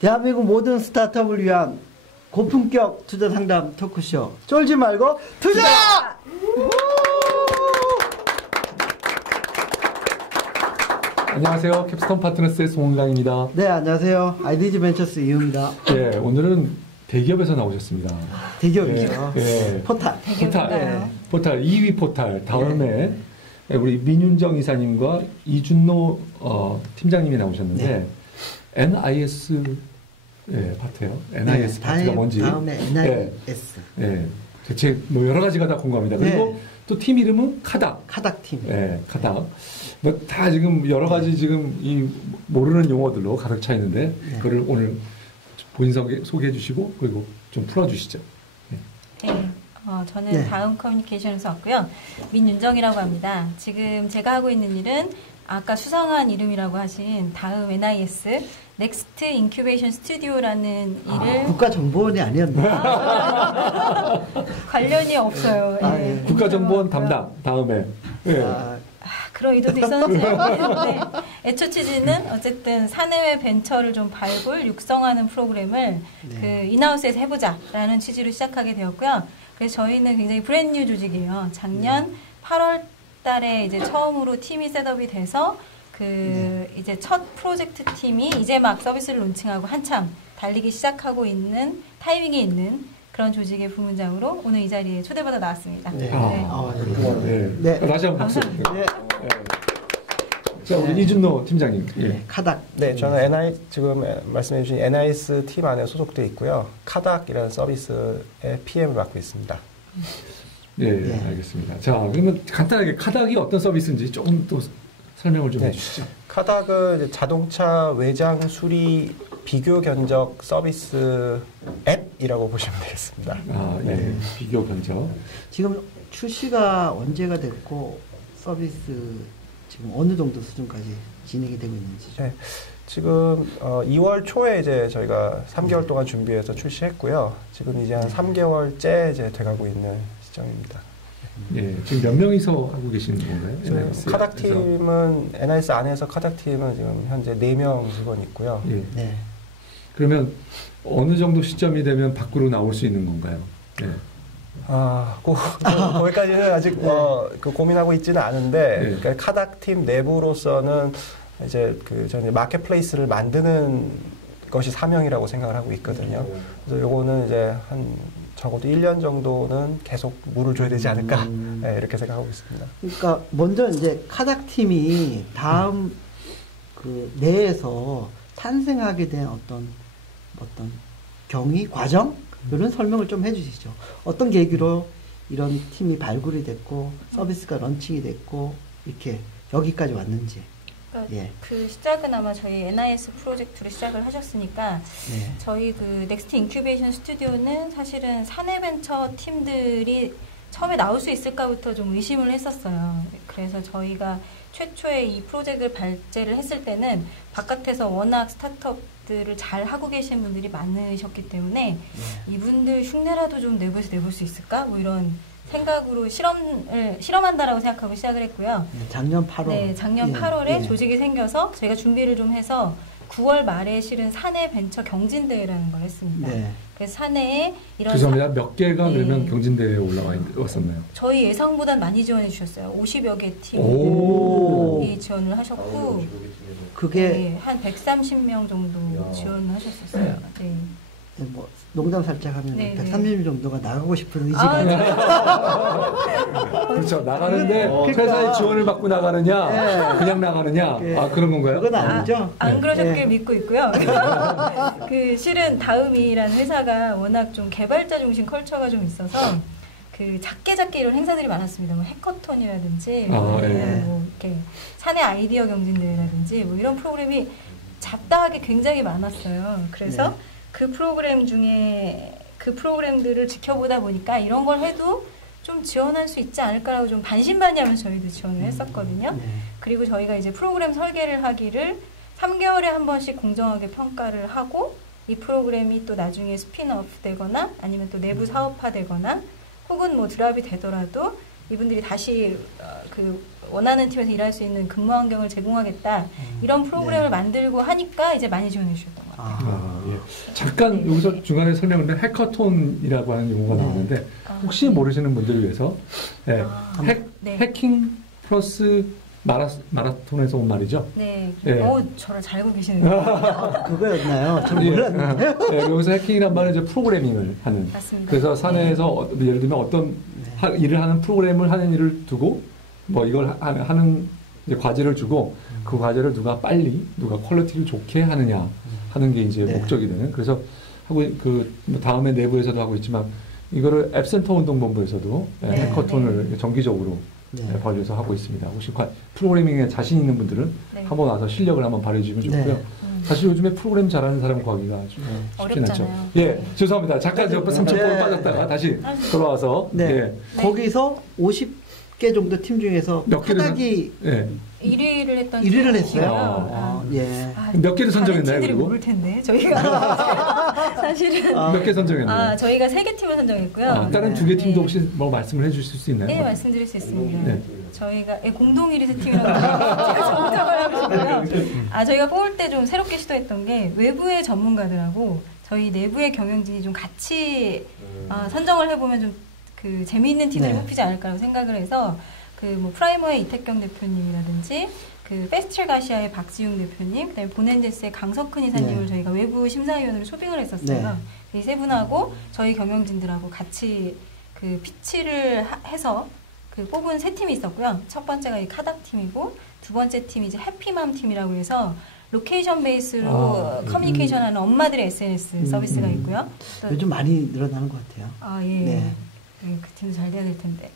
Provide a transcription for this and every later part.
대한민국 모든 스타트업을 위한 고품격 투자 상담 토크쇼 쫄지 말고 투자! 안녕하세요. 캡스톤 파트너스의 송은강입니다. 네, 안녕하세요. 아이디즈 벤처스 이ሁ입니다. 네, 오늘은 대기업에서 나오셨습니다. 대기업이죠. 네. 포탈. 포탈 2위 포탈. 다음에 우리 민윤정 이사님과 이준노 팀장님이 나오셨는데 네. NIS 파트예요. NIS 파트가 뭔지. 다음에 NIS. 네. 대체 뭐 여러 가지가 다 궁금합니다. 그리고 또 팀 이름은 카닥. 카닥 팀. 네, 카닥. 뭐 다 지금 여러 가지 지금 이 모르는 용어들로 가득 차 있는데 그거를 오늘 본인 소개해 주시고 그리고 좀 풀어 주시죠. 네. 저는 다음 커뮤니케이션에서 왔고요. 민윤정이라고 합니다. 지금 제가 하고 있는 일은 아까 수상한 이름이라고 하신 다음 NIS 넥스트 인큐베이션 스튜디오라는 일을 국가정보원이 아니었네. 관련이 없어요. 네. 국가정보원 담당 다음에. 그런 의도도 있었는데요. 네. 애초 취지는 어쨌든 사내외 벤처를 좀 발굴, 육성하는 프로그램을 그 인하우스에서 해보자라는 취지로 시작하게 되었고요. 그래서 저희는 굉장히 브랜뉴 조직이에요. 작년 8월 달에 이제 처음으로 팀이 셋업이 돼서 이제 첫 프로젝트 팀이 이제 막 서비스를 론칭하고 한참 달리기 시작하고 있는 타이밍에 있는 그런 조직의 부문장으로 오늘 이 자리에 초대받아 나왔습니다. 다시 한번 박수. 자, 우리 이준노 팀장님. 카닥. 네, 저는 지금 말씀해 주신 NIS 팀 안에 소속되어 있고요. 카닥이라는 서비스의 PM을 맡고 있습니다. 네, 알겠습니다. 자, 그러면 간단하게 카닥이 어떤 서비스인지 조금 또 설명을 좀 해주시죠. 카닥은 이제 자동차 외장 수리 비교 견적 서비스 앱이라고 보시면 되겠습니다. 비교 견적. 지금 출시가 언제가 됐고 서비스 지금 어느 정도 수준까지 진행이 되고 있는지. 네, 지금 2월 초에 이제 저희가 3개월 동안 준비해서 출시했고요. 지금 이제 한 3개월째 이제 돼가고 있는 시점입니다. 예, 지금 몇 명이서 하고 계시는 건가요? 카닥 팀은 NIS 안에서 카닥 팀은 지금 현재 4명 직원이 있고요. 예. 네. 그러면 어느 정도 시점이 되면 밖으로 나올 수 있는 건가요? 네. 거기까지는 아직 고민하고 있지는 않은데 그러니까 카닥 팀 내부로서는 이제 저는 마켓플레이스를 만드는 것이 사명이라고 생각을 하고 있거든요. 그래서 요거는 이제 적어도 1년 정도는 계속 물을 줘야 되지 않을까 이렇게 생각하고 있습니다. 그러니까 먼저 이제 카닥 팀이 다음 내에서 탄생하게 된 어떤 경위 과정 이런 설명을 좀 해주시죠. 어떤 계기로 이런 팀이 발굴이 됐고 서비스가 런칭이 됐고 이렇게 여기까지 왔는지. 그러니까 그 시작은 아마 저희 NIS 프로젝트로 시작을 하셨으니까 저희 넥스트 인큐베이션 스튜디오는 사실은 사내 벤처 팀들이 처음에 나올 수 있을까부터 좀 의심을 했었어요. 그래서 저희가 최초에 이 프로젝트를 발제를 했을 때는 바깥에서 워낙 스타트업들을 잘 하고 계신 분들이 많으셨기 때문에 이분들 흉내라도 좀 내볼 수 있을까? 뭐 이런 생각으로 실험한다라고 생각하고 시작을 했고요. 작년 8월. 네, 작년 8월에 조직이 생겨서 저희가 준비를 좀 해서 9월 말에 실은 사내 벤처 경진대회라는 걸 했습니다. 그래서 사내에 이런 죄송합니다. 몇 개가 그러면 경진대회에 올라왔었나요? 저희 예상보단 많이 지원해 주셨어요. 50여 개 팀이 지원을 하셨고 그게 한 130명 정도 지원을 하셨었어요. 네. 뭐 농담 살짝 하면 130명 정도가 나가고 싶은 의지가 그렇죠. 나가는데 회사의 지원을 받고 나가느냐 그냥 나가느냐 그런 건가요? 그건 아니죠. 안 그러셨길 믿고 있고요. 실은 다음이라는 회사가 워낙 좀 개발자 중심 컬처가 좀 있어서 작게 이런 행사들이 많았습니다. 뭐 해커톤이라든지 뭐 이렇게 사내 아이디어 경진대회라든지 뭐 이런 프로그램이 잡다하게 굉장히 많았어요. 그래서 그 프로그램들을 지켜보다 보니까 이런 걸 해도 좀 지원할 수 있지 않을까라고 좀 반신반의하면서 저희도 지원을 했었거든요. 그리고 저희가 이제 프로그램 설계를 하기를 3개월에 한 번씩 공정하게 평가를 하고 이 프로그램이 또 나중에 스핀오프 되거나 아니면 또 내부 사업화 되거나 혹은 뭐 드랍이 되더라도 이분들이 다시 그 원하는 팀에서 일할 수 있는 근무 환경을 제공하겠다. 이런 프로그램을 네. 만들고 하니까 이제 많이 지원해 주셨던 것 같아요. 예. 잠깐 여기서 중간에 설명을 해커톤이라고 하는 용어가 나오는데 혹시 모르시는 분들을 위해서 해킹 플러스 마라톤에서 온 말이죠. 네. 예. 저를 잘 알고 계시네요. 그거였나요? 저는 몰랐는데. 여기서 해킹이란 말은 이제 프로그래밍을 하는. 맞습니다. 그래서 사내에서 예를 들면 어떤 일을 하는 프로그램을 하는 일을 두고 뭐 이걸 하는 이제 과제를 주고 그 과제를 누가 퀄리티를 좋게 하느냐 하는 게 이제 목적이 되는. 그래서 하고 그 다음에 내부에서도 하고 있지만 이거를 앱센터 운동본부에서도 해커톤을 정기적으로 벌려서 하고 있습니다. 혹시 프로그래밍에 자신 있는 분들은 한번 와서 실력을 한번 발휘해주시면 좋고요. 사실 요즘에 프로그램 잘하는 사람 구하기가 쉽진 않죠. 예, 죄송합니다. 잠깐 옆에 3초 빠졌다가 다시 돌아와서 거기서 50개 정도 팀 중에서 카닥이 1위를 했어요. 몇 개를 선정했나요? 팀들이 모를 텐데 저희가 사실은 몇 개 선정했나요? 저희가 3개 팀을 선정했고요. 다른 2개 팀도 혹시 뭐 말씀을 해주실 수 있나요? 네, 말씀드릴 수 있습니다. 저희가 공동 1위 세 팀이라고 제가 정정을 하고 있고요. 저희가 뽑을 때 좀 새롭게 시도했던 게 외부의 전문가들하고 저희 내부의 경영진이 좀 같이 선정을 해보면 좀 그 재미있는 팀들이 뽑히지 않을까라고 생각을 해서 그 뭐 프라이머의 이택경 대표님이라든지 그 페스트랙 아시아의 박지웅 대표님, 그다음에 본엔제스의 강석훈 이사님을 저희가 외부 심사위원으로 초빙을 했었어요. 이 세 분하고 저희 경영진들하고 같이 그 피치를 해서 그 뽑은 세 팀이 있었고요. 첫 번째가 이 카닥 팀이고 두 번째 팀이 이제 해피맘 팀이라고 해서 로케이션 베이스로 커뮤니케이션하는 엄마들의 SNS 서비스가 있고요. 요즘 많이 늘어나는 것 같아요. 그 팀도 잘 돼야 될 텐데.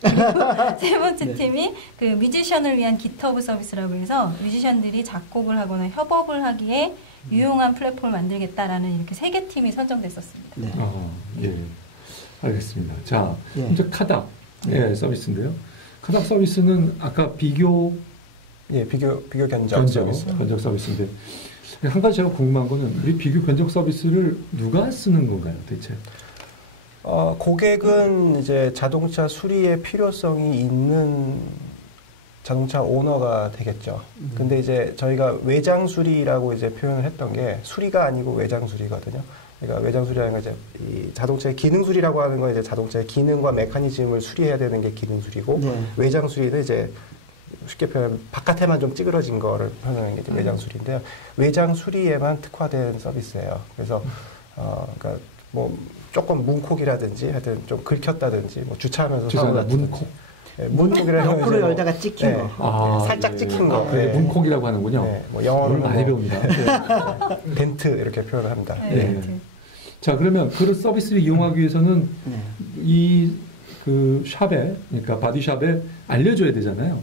세 번째 팀이 그 뮤지션을 위한 기터브 서비스라고 해서 뮤지션들이 작곡을 하거나 협업을 하기에 유용한 플랫폼을 만들겠다라는 이렇게 3개 팀이 선정됐었습니다. 알겠습니다. 자, 이제 카닥 서비스인데요. 카닥 서비스는 아까 비교 견적 서비스인데 한 가지 제가 궁금한 거는 이 비교 견적 서비스를 누가 쓰는 건가요, 대체? 고객은 이제 자동차 수리에 필요성이 있는 자동차 오너가 되겠죠. 근데 이제 저희가 외장 수리라고 이제 표현을 했던 게 수리가 아니고 외장 수리거든요. 그러니까 외장 수리라는 건 이제 이 자동차의 기능 수리라고 하는 건 이제 자동차의 기능과 메커니즘을 수리해야 되는 게 기능 수리고 외장 수리는 이제 쉽게 표현하면 바깥에만 좀 찌그러진 거를 표현하는 게 이제 외장 수리인데요. 외장 수리에만 특화된 서비스예요. 그래서 그러니까 뭐 조금 문콕이라든지 하여튼 좀 긁혔다든지 뭐 주차하면서 사고 문콕. 문콕이라는 옆으로 열다가 찍힌 거. 살짝 찍힌 거. 문콕이라고 하는군요. 뭐 영어로 많이 배웁니다. 덴트 이렇게 표현을 합니다. 자, 그러면 그 서비스를 이용하기 위해서는 그 샵에, 그러니까 바디샵에 알려줘야 되잖아요.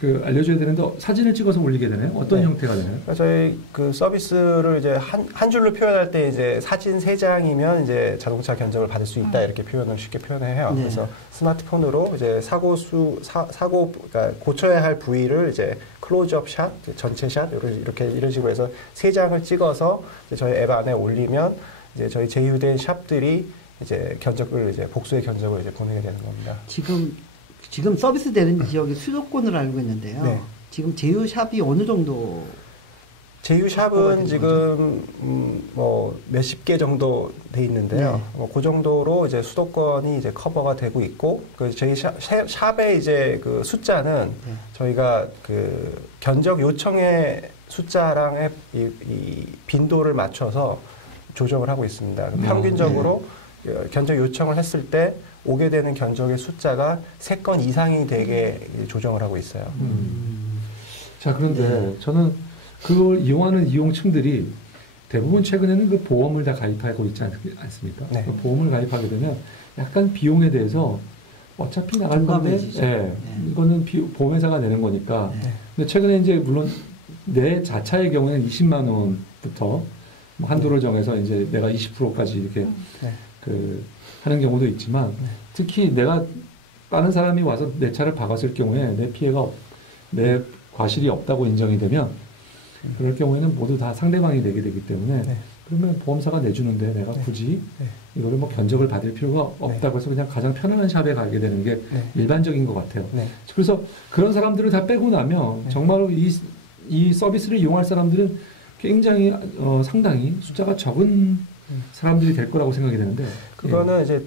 그 알려줘야 되는데 사진을 찍어서 올리게 되나요? 어떤 형태가 되나요? 그러니까 저희 그 서비스를 이제 한 줄로 표현할 때 이제 사진 3장이면 이제 자동차 견적을 받을 수 있다 이렇게 표현을 쉽게 표현해요. 그래서 스마트폰으로 이제 그러니까 고쳐야 할 부위를 이제 클로즈업 샷, 전체 샷 이런 식으로 해서 3장을 찍어서 이제 저희 앱 안에 올리면 이제 저희 제휴된 샵들이 이제 견적을 이제 복수의 견적을 이제 보내게 되는 겁니다. 지금 서비스 되는 지역이 수도권으로 알고 있는데요. 지금 제휴샵이 어느 정도? 제휴샵은 지금 뭐 몇십 개 정도 돼 있는데요. 그 정도로 이제 수도권이 이제 커버가 되고 있고, 그 저희 샵의 이제 그 숫자는 저희가 그 견적 요청의 숫자랑 이 빈도를 맞춰서 조정을 하고 있습니다. 평균적으로 견적 요청을 했을 때 오게 되는 견적의 숫자가 3건 이상이 되게 조정을 하고 있어요. 자, 그런데 저는 그걸 이용하는 이용층들이 대부분 최근에는 그 보험을 다 가입하고 있지 않습니까? 그 보험을 가입하게 되면 약간 비용에 대해서 어차피 나갈 건데, 이거는 보험회사가 내는 거니까. 근데 최근에 이제 물론 내 자차의 경우에는 20만 원부터 한도를 정해서 이제 내가 20%까지 이렇게 하는 경우도 있지만 특히 내가 다른 사람이 와서 내 차를 박았을 경우에 내 피해가 내 과실이 없다고 인정이 되면 그럴 경우에는 모두 다 상대방이 내게 되기 때문에 네. 그러면 보험사가 내주는데 내가 굳이 이거를 뭐 견적을 받을 필요가 없다고 해서 그냥 가장 편안한 샵에 가게 되는 게 일반적인 것 같아요. 그래서 그런 사람들을 다 빼고 나면 정말로 이 서비스를 이용할 사람들은 굉장히 상당히 숫자가 적은 사람들이 될 거라고 생각이 되는데 그거는 이제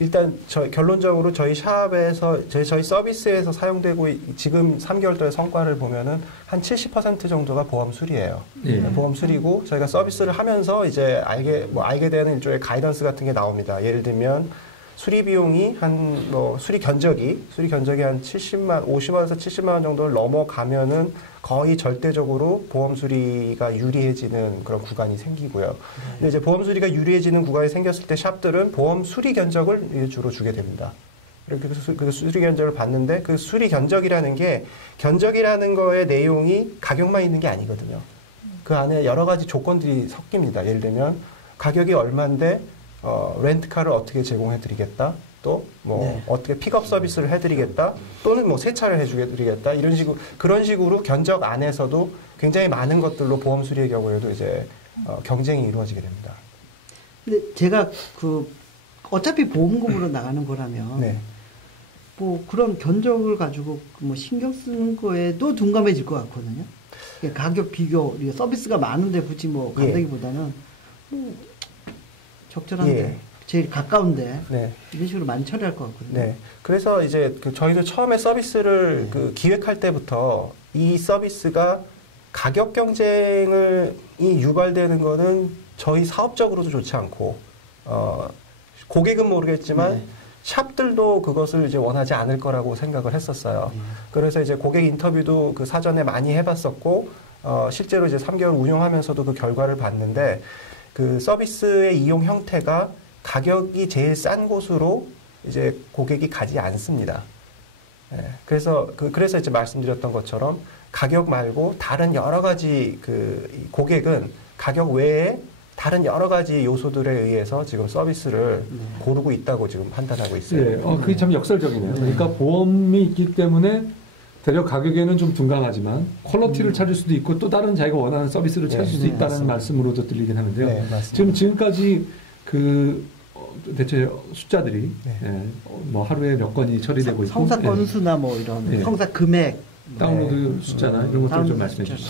일단 결론적으로 저희 샵에서 저희 서비스에서 사용되고 지금 3개월 동의 성과를 보면은 한 70% 정도가 보험 수리예요. 보험 수리고 저희가 서비스를 하면서 이제 알게 되는 일종의 가이던스 같은 게 나옵니다. 예를 들면 수리 비용이 수리 견적이 한 50만에서 70만 원 정도를 넘어가면은 거의 절대적으로 보험 수리가 유리해지는 그런 구간이 생기고요. 근데 이제 보험 수리가 유리해지는 구간이 생겼을 때 샵들은 보험 수리 견적을 주로 주게 됩니다. 이렇게 그 수리 견적을 받는데 그 수리 견적이라는 거의 내용이 가격만 있는 게 아니거든요. 그 안에 여러 가지 조건들이 섞입니다. 예를 들면 가격이 얼마인데 렌트카를 어떻게 제공해드리겠다. 또 어떻게 픽업 서비스를 해드리겠다. 또는 세차를 해드리겠다. 그런 식으로 견적 안에서도 굉장히 많은 것들로 보험 수리의 경우에도 이제 경쟁이 이루어지게 됩니다. 근데 제가 어차피 보험금으로 나가는 거라면 그런 견적을 가지고 신경 쓰는 거에도 둔감해질 것 같거든요. 가격 비교, 서비스가 많은데 굳이 간다기보다는 적절한데 제일 가까운데 이런 식으로 많이 처리할 것 같거든요. 그래서 이제 저희도 처음에 서비스를 기획할 때부터 이 서비스가 가격 경쟁이 유발되는 거는 저희 사업적으로도 좋지 않고 고객은 모르겠지만 샵들도 그것을 이제 원하지 않을 거라고 생각을 했었어요. 그래서 이제 고객 인터뷰도 사전에 많이 해봤었고 실제로 이제 3개월 운영하면서도 그 결과를 봤는데 그 서비스의 이용 형태가 가격이 제일 싼 곳으로 이제 고객이 가지 않습니다. 그래서 이제 말씀드렸던 것처럼 가격 말고 다른 여러 가지 고객은 가격 외에 다른 여러 가지 요소들에 의해서 지금 서비스를 고르고 있다고 지금 판단하고 있어요. 그게 참 역설적이네요. 그러니까 보험이 있기 때문에 대략 가격에는 좀 둔감하지만 퀄리티를 찾을 수도 있고 또 다른 자기가 원하는 서비스를 찾을 수도 있다는 맞습니다. 말씀으로도 들리긴 하는데요. 지금까지 대체 숫자들이 하루에 몇 건이 처리되고 있고 성사 건수나 이런 성사 금액 다운로드 숫자나 이런 것들 좀 말씀해 주시죠.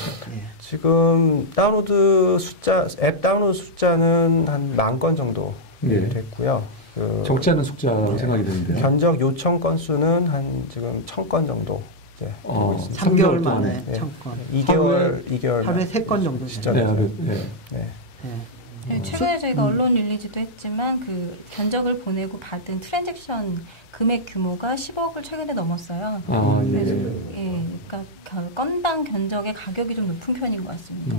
지금 앱 다운로드 숫자는 한 10,000건 정도 됐고요. 적지 않은 숫자로 생각이 되는데요. 견적 요청 건수는 한 지금 1,000건 정도. 3개월 만에 1,000건. 2개월 하루에 3건 정도 시점에서. 최근에 저희가 언론 릴리즈도 했지만 견적을 보내고 받은 트랜잭션 금액 규모가 10억을 최근에 넘었어요. 그래서 그러니까 건당 견적의 가격이 좀 높은 편인 것 같습니다.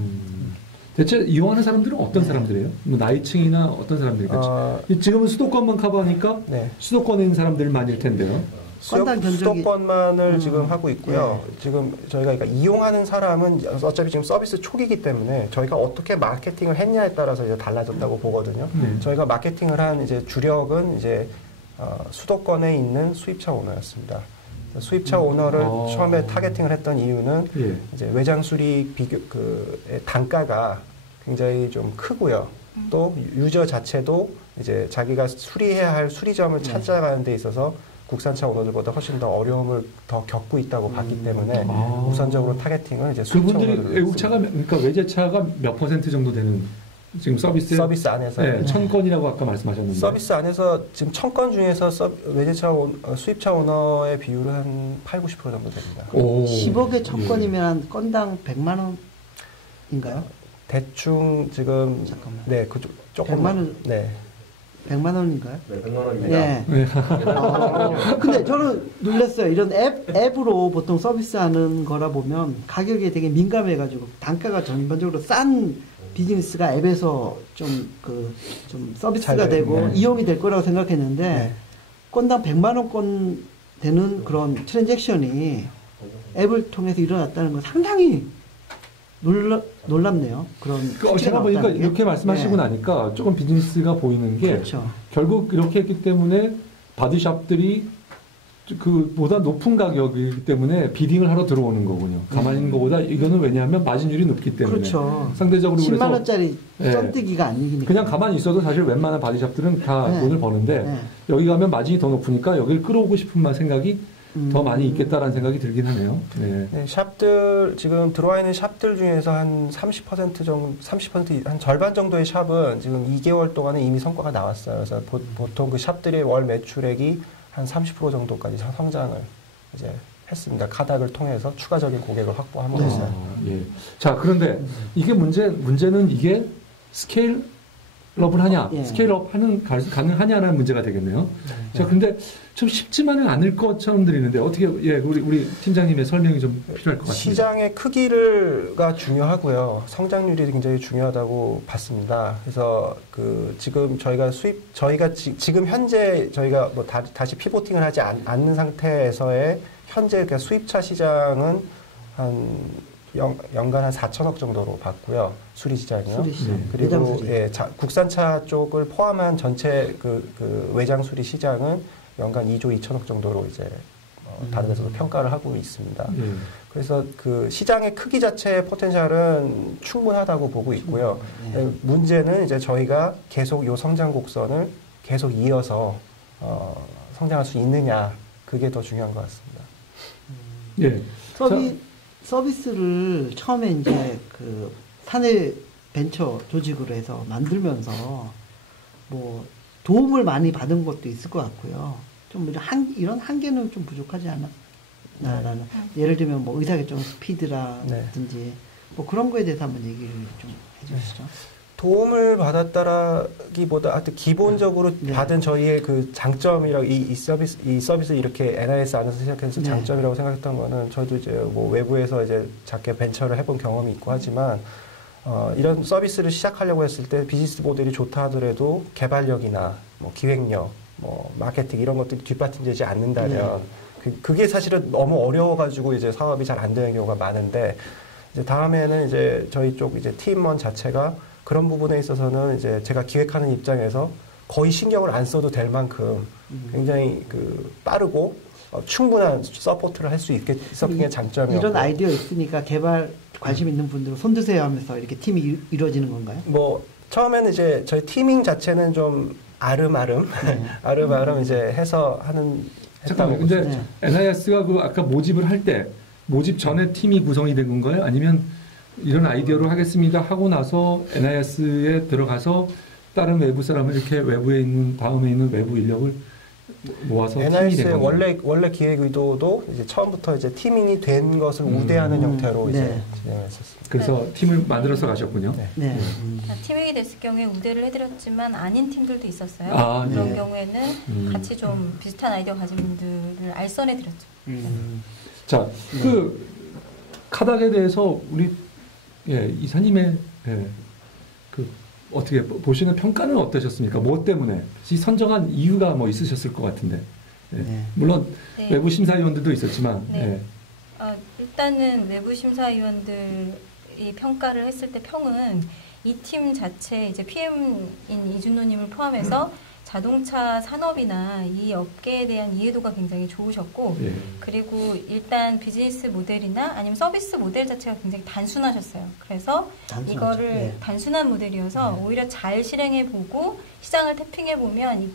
대체 이용하는 사람들은 어떤 사람들이에요? 나이층이나 어떤 사람들일까? 지금은 수도권만 커버하니까 수도권에 있는 사람들만일 텐데요. 수도권만을 지금 하고 있고요. 지금 저희가 그러니까 이용하는 사람은 어차피 지금 서비스 초기이기 때문에 저희가 어떻게 마케팅을 했냐에 따라서 이제 달라졌다고 보거든요. 저희가 마케팅을 한 이제 주력은 이제 수도권에 있는 수입차 오너였습니다. 수입차 오너를 처음에 타겟팅을 했던 이유는 이제 외장 수리 단가가 굉장히 좀 크고요. 또 유저 자체도 이제 자기가 수리해야 할 수리점을 찾아가는 데 있어서 국산차 오너들보다 훨씬 더 어려움을 더 겪고 있다고 봤기 때문에 우선적으로 타겟팅을 이제 그분들이 외국차가 그러니까 외제차가 몇 % 정도 되는 지금 서비스 안에서 1,000건이라고 아까 말씀하셨는데 서비스 안에서 지금 1,000건 중에서 외제차 수입차 오너의 비율은 한 80-90% 정도 됩니다. 10억에 1,000건이면 한 건당 100만 원인가요? 대충 지금 잠깐만. 조금 100만 원. 100만 원인가요? 네, 100만 원입니다. 근데 저는 놀랐어요. 이런 앱으로 보통 서비스하는 거라 보면 가격에 되게 민감해가지고 단가가 전반적으로 싼 비즈니스가 앱에서 좀 서비스가 되고 이용이 될 거라고 생각했는데 건당 100만 원권 되는 그런 트랜잭션이 앱을 통해서 일어났다는 건 상당히 놀랍네요. 제가 보니까 이렇게 말씀하시고 나니까 조금 비즈니스가 보이는 게 결국 이렇게 했기 때문에 바디샵들이 그보다 높은 가격이기 때문에 비딩을 하러 들어오는 거군요. 가만히 있는 것보다 이거는 왜냐하면 마진율이 높기 때문에. 그렇죠. 상대적으로 10만 원짜리 쩐뜨기가 아니니까. 그냥 가만히 있어도 사실 웬만한 바디샵들은 다 돈을 버는데 여기 가면 마진이 더 높으니까 여기를 끌어오고 싶은 생각이 더 많이 있겠다라는 생각이 들긴 하네요. 네, 샵들 지금 들어와 있는 샵들 중에서 한 30% 정도, 30% 한 절반 정도의 샵은 지금 2개월 동안에 이미 성과가 나왔어요. 그래서 보통 그 샵들의 월 매출액이 한 30% 정도까지 성장을 이제 했습니다. 카닥을 통해서 추가적인 고객을 확보함으로써. 예. 자, 그런데 이게 문제는 이게 스케일업을 하냐, 스케일업 가능하냐라는 문제가 되겠네요. 자, 근데 좀 쉽지만은 않을 것처럼 들리는데 어떻게 우리 팀장님의 설명이 좀 필요할 것 같습니다. 시장의 크기가 중요하고요. 성장률이 굉장히 중요하다고 봤습니다. 그래서 지금 지금 현재 저희가 뭐 다시 피보팅을 하지 않는 상태에서의 현재 그러니까 수입차 시장은 연간 한 4천억 정도로 봤고요. 수리 시장이요. 그리고 국산차 쪽을 포함한 전체 그 외장 수리 시장은 연간 2조 2천억 정도로 이제 다른 데서도 평가를 하고 있습니다. 그래서 그 시장의 크기 자체의 포텐셜은 충분하다고 보고 있고요. 문제는 이제 저희가 계속 요 성장 곡선을 계속 이어서 성장할 수 있느냐, 그게 더 중요한 것 같습니다. 서비스를 처음에 이제 그 사내 벤처 조직으로 해서 만들면서 뭐 도움을 많이 받은 것도 있을 것 같고요. 좀 이런 한계는 좀 부족하지 않았나라는. 예를 들면 뭐 의사결정 스피드라든지 뭐 그런 거에 대해서 한번 얘기를 좀 해주시죠. 도움을 받았다라기보다 하여튼 기본적으로 받은 저희의 그 장점이라고 이 서비스 이렇게 NIS 안에서 시작해서 장점이라고 생각했던 거는 저도 이제 뭐 외부에서 이제 작게 벤처를 해본 경험이 있고 하지만 이런 서비스를 시작하려고 했을 때 비즈니스 모델이 좋다 하더라도 개발력이나 뭐 기획력, 뭐 마케팅 이런 것들이 뒷받침되지 않는다면 그게 사실은 너무 어려워가지고 이제 사업이 잘 안 되는 경우가 많은데 이제 다음에는 이제 저희 쪽 이제 팀원 자체가 그런 부분에 있어서는 이제 제가 기획하는 입장에서 거의 신경을 안 써도 될 만큼 굉장히 빠르고 충분한 서포트를 할 수 있었던 게 장점이었고 이런 아이디어 있으니까 개발 관심 있는 분들은 손드세요 하면서 이렇게 팀이 이루어지는 건가요? 뭐 처음에는 이제 저희 티밍 자체는 좀 아름아름 이제 해서 하는. 잠깐만, 근데 NIS가 아까 모집을 할 때 모집 전에 팀이 구성이 된 건가요? 아니면 이런 아이디어로 하겠습니다 하고 나서 NIS에 들어가서 다른 외부 사람을 이렇게 다음에 있는 외부 인력을 모아서 NIS의 원래 기획 의도도 이제 처음부터 이제 티밍이 된 것을 우대하는 형태로 이제 진행했었습니다. 그래서 팀을 만들어서 가셨군요. 티밍이 됐을 경우에 우대를 해드렸지만 아닌 팀들도 있었어요. 그런 경우에는 같이 좀 비슷한 아이디어 가진 분들을 알선해드렸죠. 자, 카닥에 대해서 우리 이사님의 어떻게 보시는 평가는 어떠셨습니까? 뭐 때문에 선정한 이유가 뭐 있으셨을 것 같은데 물론 외부 심사위원들도 있었지만 일단은 외부 심사위원들이 평가를 했을 때 평은 이 팀 자체 이제 PM인 이준호님을 포함해서 자동차 산업이나 이 업계에 대한 이해도가 굉장히 좋으셨고 그리고 일단 비즈니스 모델이나 아니면 서비스 모델 자체가 굉장히 단순하셨어요. 그래서 이거를 단순한 모델이어서 오히려 잘 실행해보고 시장을 태핑해보면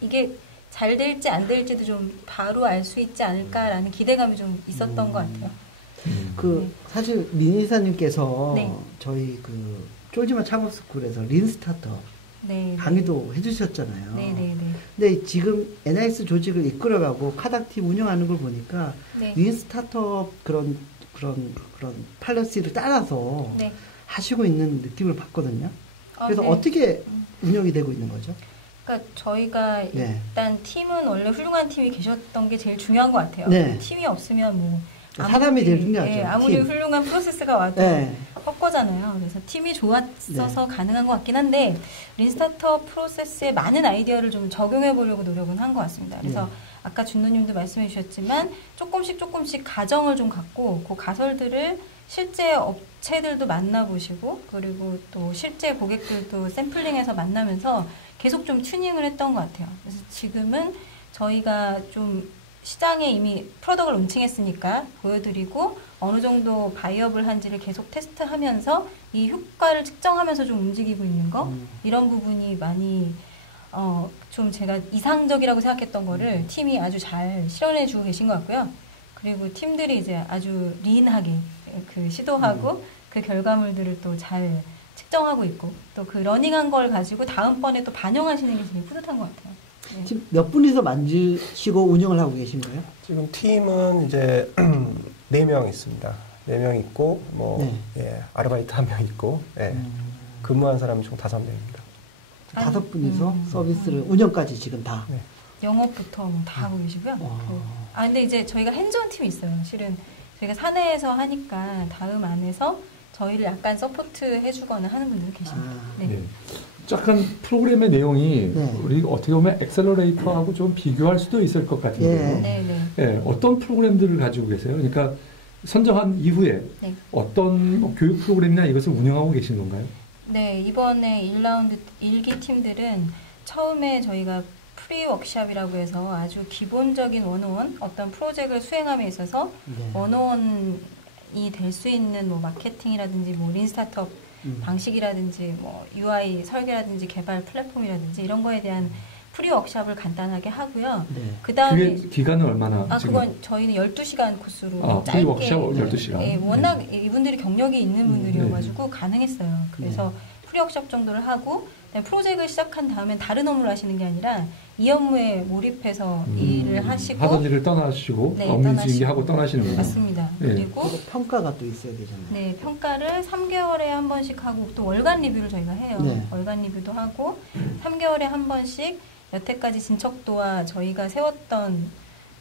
이게 잘 될지 안 될지도 좀 바로 알 수 있지 않을까라는 기대감이 좀 있었던 것 같아요. 사실 민 이사님께서 저희 쫄지마 창업스쿨에서 린 스타트업 강의도 해주셨잖아요. 근데 지금 NIS 조직을 이끌어가고 카닥팀 운영하는 걸 보니까 린 스타트업 그런 팔러시를 따라서 하시고 있는 느낌을 받거든요. 그래서 어떻게 운영이 되고 있는 거죠? 그러니까 저희가 일단 팀은 원래 훌륭한 팀이 계셨던 게 제일 중요한 것 같아요. 팀이 없으면 뭐 사람이 제일 중요하죠. 아무리 훌륭한 프로세스가 와도 헛거잖아요. 그래서 팀이 좋았어서 가능한 것 같긴 한데 린스타트업 프로세스에 많은 아이디어를 좀 적용해 보려고 노력은 한 것 같습니다. 그래서 아까 준노님도 말씀해 주셨지만 조금씩 가정을 좀 갖고 그 가설들을 실제 업체들도 만나보시고 그리고 또 실제 고객들도 샘플링해서 만나면서 계속 좀 튜닝을 했던 것 같아요. 그래서 지금은 저희가 좀 시장에 이미 프로덕트를 론칭했으니까 보여드리고 어느 정도 바이어블한지를 계속 테스트하면서 이 효과를 측정하면서 좀 움직이고 있는 거 이런 부분이 많이 좀 제가 이상적이라고 생각했던 거를 팀이 아주 잘 실현해주고 계신 것 같고요. 그리고 팀들이 이제 아주 린하게 그 시도하고 그 결과물들을 또 잘 측정하고 있고 또 그 러닝한 걸 가지고 다음번에 또 반영하시는 게 되게 뿌듯한 것 같아요. 네. 지금 몇 분이서 만드시고 운영을 하고 계신 거예요? 지금 팀은 이제 4명 있습니다. 4명 있고 아르바이트 1명 있고 근무한 사람은 총 5명입니다. 5분이서 서비스를 운영까지 지금 다. 네. 영업부터 뭐 다 하고 계시고요. 근데 이제 저희가 핸즈온 팀이 있어요. 실은 저희가 사내에서 하니까 다음 안에서 저희를 약간 서포트 해주거나 하는 분들이 계십니다. 네. 약간 프로그램의 내용이 우리 어떻게 보면 엑셀러레이터하고 좀 비교할 수도 있을 것 같은데요. 어떤 프로그램들을 가지고 계세요? 그러니까 선정한 이후에 어떤 교육 프로그램이나 이것을 운영하고 계신 건가요? 네, 이번에 1라운드 1기 팀들은 처음에 저희가 프리 워크샵이라고 해서 아주 기본적인 원어원 어떤 프로젝트를 수행함에 있어서 원어원이 될 수 있는 뭐 마케팅이라든지 뭐 린 스타트업 방식이라든지 뭐 UI 설계라든지 개발 플랫폼이라든지 이런 거에 대한 프리 워크샵을 간단하게 하고요. 그다음에 그게 기간은 얼마나? 그건 저희는 12시간 코스로 짧게. 프리 워크샵 12시간. 워낙 이분들이 경력이 있는 분들이어가지고 가능했어요. 그래서 프리 워크샵 정도를 하고 프로젝트를 시작한 다음엔 다른 업무를 하시는 게 아니라 이 업무에 몰입해서 일을 하시고 하던 일을 떠나시고 업무 진기하고 떠나시는군요. 맞습니다. 그리고 평가가 또 있어야 되잖아요. 네, 평가를 3개월에 한 번씩 하고 또 월간 리뷰를 저희가 해요. 월간 리뷰도 하고 3개월에 한 번씩 여태까지 진척도와 저희가 세웠던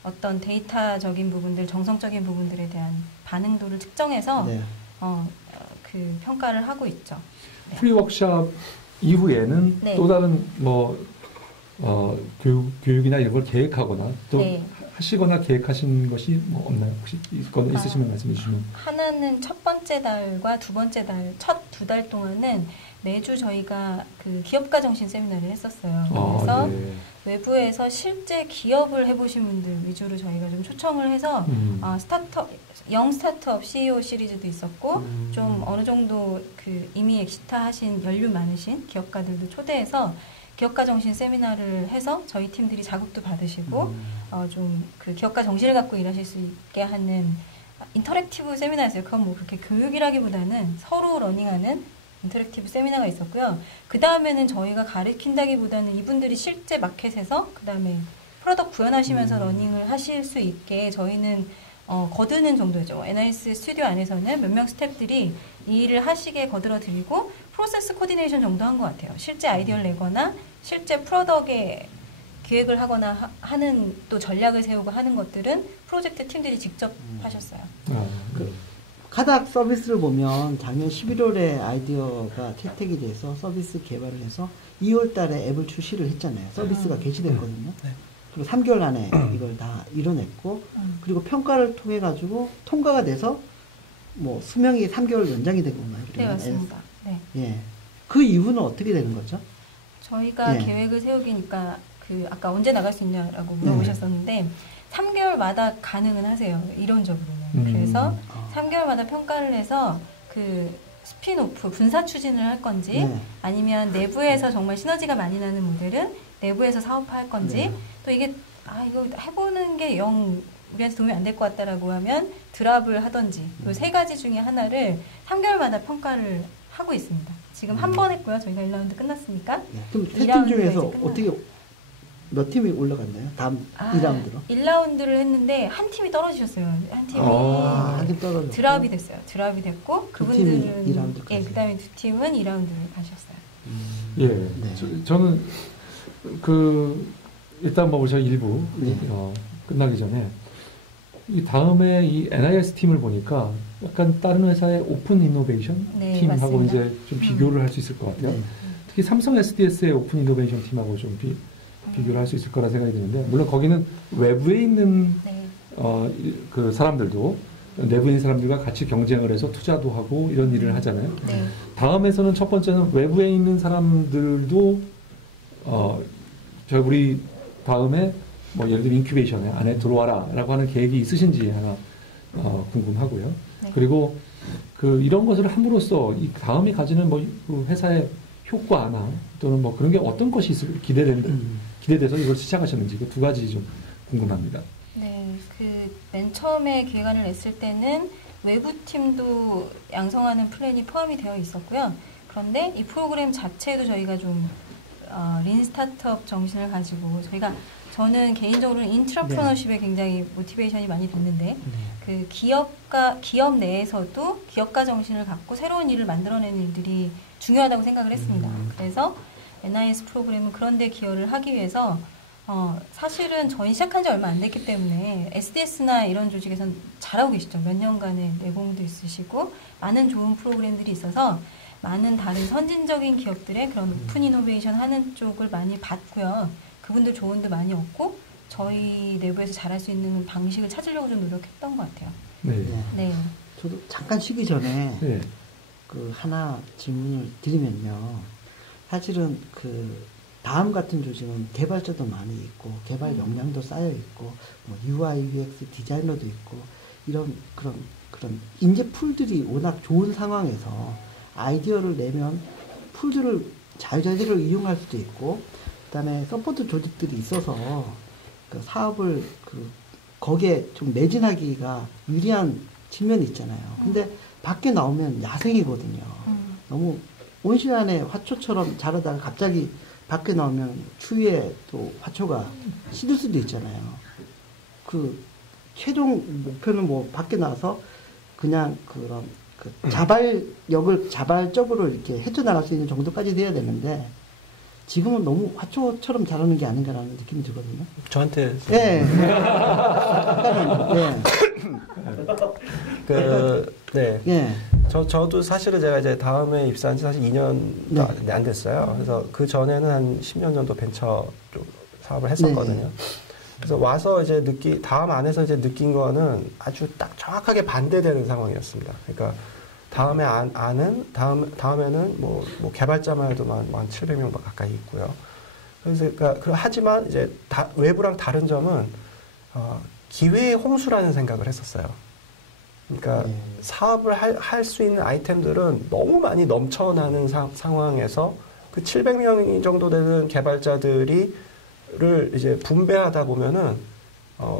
어떤 데이터적인 부분들, 정성적인 부분들에 대한 반응도를 측정해서 그 평가를 하고 있죠. 프리 워크샵 이후에는 또 다른 교육이나 이런 걸 계획하거나 또 하시거나 계획하신 것이 뭐 없나요? 혹시 있으시면 말씀해 주시면. 하나는 첫 번째 달과 두 번째 달, 첫 2달 동안은 매주 저희가 그 기업가 정신 세미나를 했었어요. 그래서 외부에서 실제 기업을 해보신 분들 위주로 저희가 좀 초청을 해서 영 스타트업 CEO 시리즈도 있었고 좀 어느 정도 그 이미 엑시타 하신 연륜 많으신 기업가들도 초대해서 기업가 정신 세미나를 해서 저희 팀들이 자극도 받으시고 좀 그 기업가 정신을 갖고 일하실 수 있게 하는 인터랙티브 세미나였어요. 그건 뭐 그렇게 교육이라기보다는 서로 러닝하는 인터랙티브 세미나가 있었고요. 그 다음에는 저희가 가르친다기보다는 이분들이 실제 마켓에서 그 다음에 프로덕트 구현하시면서 러닝을 하실 수 있게 저희는 거드는 정도죠. NIS 스튜디오 안에서는 몇 명 스태프들이 이 일을 하시게 거들어드리고 프로세스 코디네이션 정도 한 것 같아요. 실제 아이디어를 내거나 실제 프로덕트에 기획을 하거나 하는 또 전략을 세우고 하는 것들은 프로젝트 팀들이 직접 하셨어요. 카닥 서비스를 보면 작년 11월에 아이디어가 채택이 돼서 서비스 개발을 해서 2월 달에 앱을 출시를 했잖아요. 서비스가 개시됐거든요. 그리고 3개월 안에 이걸 다 이뤄냈고 그리고 평가를 통해 가지고 통과가 돼서 뭐 수명이 3개월 연장이 된 건가요? 네, 맞습니다. 그 이유는 어떻게 되는 거죠? 저희가 계획을 세우기니까 그 아까 언제 나갈 수 있냐라고 물어보셨었는데 3개월마다 가능은 하세요. 이론적으로는. 그래서 3개월마다 평가를 해서 그 스핀오프, 분사 추진을 할 건지 아니면 내부에서 정말 시너지가 많이 나는 모델은 내부에서 사업화할 건지 또 이게 이거 해보는 게 영 우리한테 도움이 안 될 것 같다라고 하면 드랍을 하던지 그 세 가지 중에 하나를 3개월마다 평가를 하고 있습니다. 지금 한 번 했고요. 저희가 1라운드 끝났으니까. 그럼 세 팀 중에서 어떻게 몇 팀이 올라갔나요? 다음 2라운드로? 1라운드를 했는데 한 팀이 떨어지셨어요. 한 팀이 한 팀 떨어졌고 드랍이 됐어요. 드랍이 됐고 그분들은 그 다음에 두 팀은 2라운드를 가셨어요. 저는 일단 뭐 저희 일부 끝나기 전에 이 다음에 이 NIS 팀을 보니까 약간 다른 회사의 오픈 이노베이션 팀하고 맞습니다. 이제 좀 비교를 할 수 있을 것 같아요. 특히 삼성 SDS의 오픈 이노베이션 팀하고 좀 비교를 할 수 있을 거라 생각이 드는데 물론 거기는 외부에 있는 그 사람들도 내부인 사람들과 같이 경쟁을 해서 투자도 하고 이런 일을 하잖아요. 다음에서는 첫 번째는 외부에 있는 사람들도 우리 다음에 뭐 예를 들면 인큐베이션 안에 들어와라라고 하는 계획이 있으신지 하나 궁금하고요. 네. 그리고 이런 것을 함으로써 이 다음이 가지는 뭐 그 회사의 효과나 또는 뭐 그런 게 어떤 것이 기대돼서 이걸 시작하셨는지 그 두 가지 좀 궁금합니다. 네, 맨 처음에 기획안을 냈을 때는 외부 팀도 양성하는 플랜이 포함이 되어 있었고요. 그런데 이 프로그램 자체도 저희가 좀 린 스타트업 정신을 가지고 저는 개인적으로는 인트라프너십에 굉장히 모티베이션이 많이 됐는데 그 기업 내에서도 기업가 정신을 갖고 새로운 일을 만들어내는 일들이 중요하다고 생각을 했습니다. 그래서 NIS 프로그램은 그런 데 기여를 하기 위해서 사실은 저희 시작한 지 얼마 안 됐기 때문에 SDS나 이런 조직에서는 잘하고 계시죠. 몇 년간의 내공도 있으시고 많은 좋은 프로그램들이 있어서 많은 다른 선진적인 기업들의 그런 오픈 이노베이션 하는 쪽을 많이 봤고요. 그분들 조언도 많이 얻고 저희 내부에서 잘할 수 있는 방식을 찾으려고 좀 노력했던 것 같아요. 네. 네. 저도 잠깐 쉬기 전에 네. 하나 질문을 드리면요. 사실은 다음 같은 조직은 개발자도 많이 있고 개발 역량도 쌓여 있고 뭐 UI, UX 디자이너도 있고 이런 그런 인재 풀들이 워낙 좋은 상황에서 아이디어를 내면 풀들을 자유자재로 이용할 수도 있고 그다음에 서포트 조직들이 있어서 사업을 거기에 좀 매진하기가 유리한 측면이 있잖아요. 근데 밖에 나오면 야생이거든요. 너무 온실안에 화초처럼 자라다가 갑자기 밖에 나오면 추위에 또 화초가 시들 수도 있잖아요. 최종 목표는 뭐 밖에 나와서 그냥 자발적으로 이렇게 헤쳐나갈 수 있는 정도까지 돼야 되는데 지금은 너무 화초처럼 자라는 게 아닌가라는 느낌이 들거든요. 저한테. 네. 네. 네. 저도 사실은 제가 이제 다음에 입사한 지 사실 2년도 안 됐어요. 그래서 그 전에는 한 10년 정도 벤처 쪽 사업을 했었거든요. 네. 그래서 와서 이제 다음 안에서 이제 느낀 거는 아주 딱 정확하게 반대되는 상황이었습니다. 그러니까 다음에는 뭐 개발자만 해도 한 700명 가까이 있고요. 그래서 하지만 이제 외부랑 다른 점은 기회의 홍수라는 생각을 했었어요. 그러니까 사업을 할 수 있는 아이템들은 너무 많이 넘쳐나는 상황에서 그 700명 정도 되는 개발자들을 이제 분배하다 보면은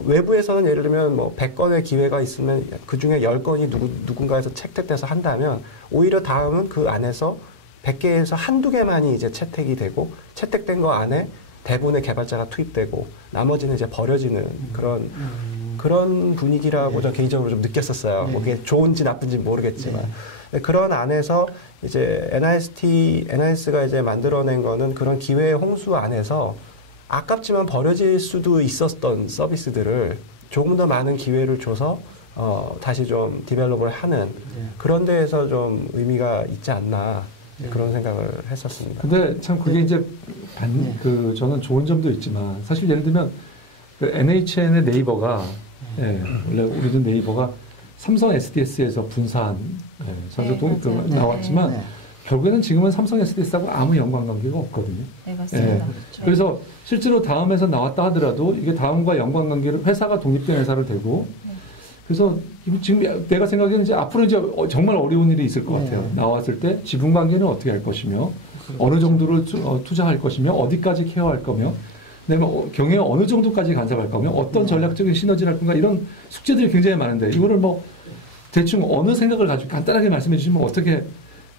외부에서는 예를 들면 뭐 100건의 기회가 있으면 그 중에 10건이 누군가에서 채택돼서 한다면 오히려 다음은 그 안에서 100개에서 한두 개만이 이제 채택이 되고 채택된 거 안에 대부분의 개발자가 투입되고 나머지는 이제 버려지는 그런 분위기라고 저는 개인적으로 좀 느꼈었어요. 뭐 그게 좋은지 나쁜지 모르겠지만. 그런 안에서 이제 NIS가 이제 만들어낸 거는 그런 기회의 홍수 안에서 아깝지만 버려질 수도 있었던 서비스들을 조금 더 많은 기회를 줘서 다시 좀 디벨롭을 하는 그런 데에서 좀 의미가 있지 않나 그런 생각을 했었습니다. 근데 참 그게 이제 저는 좋은 점도 있지만 사실 예를 들면 NHN의 네이버가 원래 우리도 네이버가 삼성 SDS에서 분산 나왔지만 결국에는 지금은 삼성 SDS하고 아무 연관관계가 없거든요. 네, 맞습니다. 그래서 실제로 다음에서 나왔다 하더라도 이게 다음과 연관관계를 회사가 독립된 회사로 되고 그래서 지금 내가 생각에는 이제 앞으로 이제 정말 어려운 일이 있을 것 같아요. 나왔을 때 지분관계는 어떻게 할 것이며 어느 정도를 투자할 것이며 어디까지 케어할 거며 그다음에 경영에 어느 정도까지 간섭할 거며 어떤 전략적인 시너지를 할 건가 이런 숙제들이 굉장히 많은데 이거를 뭐 대충 어느 생각을 가지고 간단하게 말씀해 주시면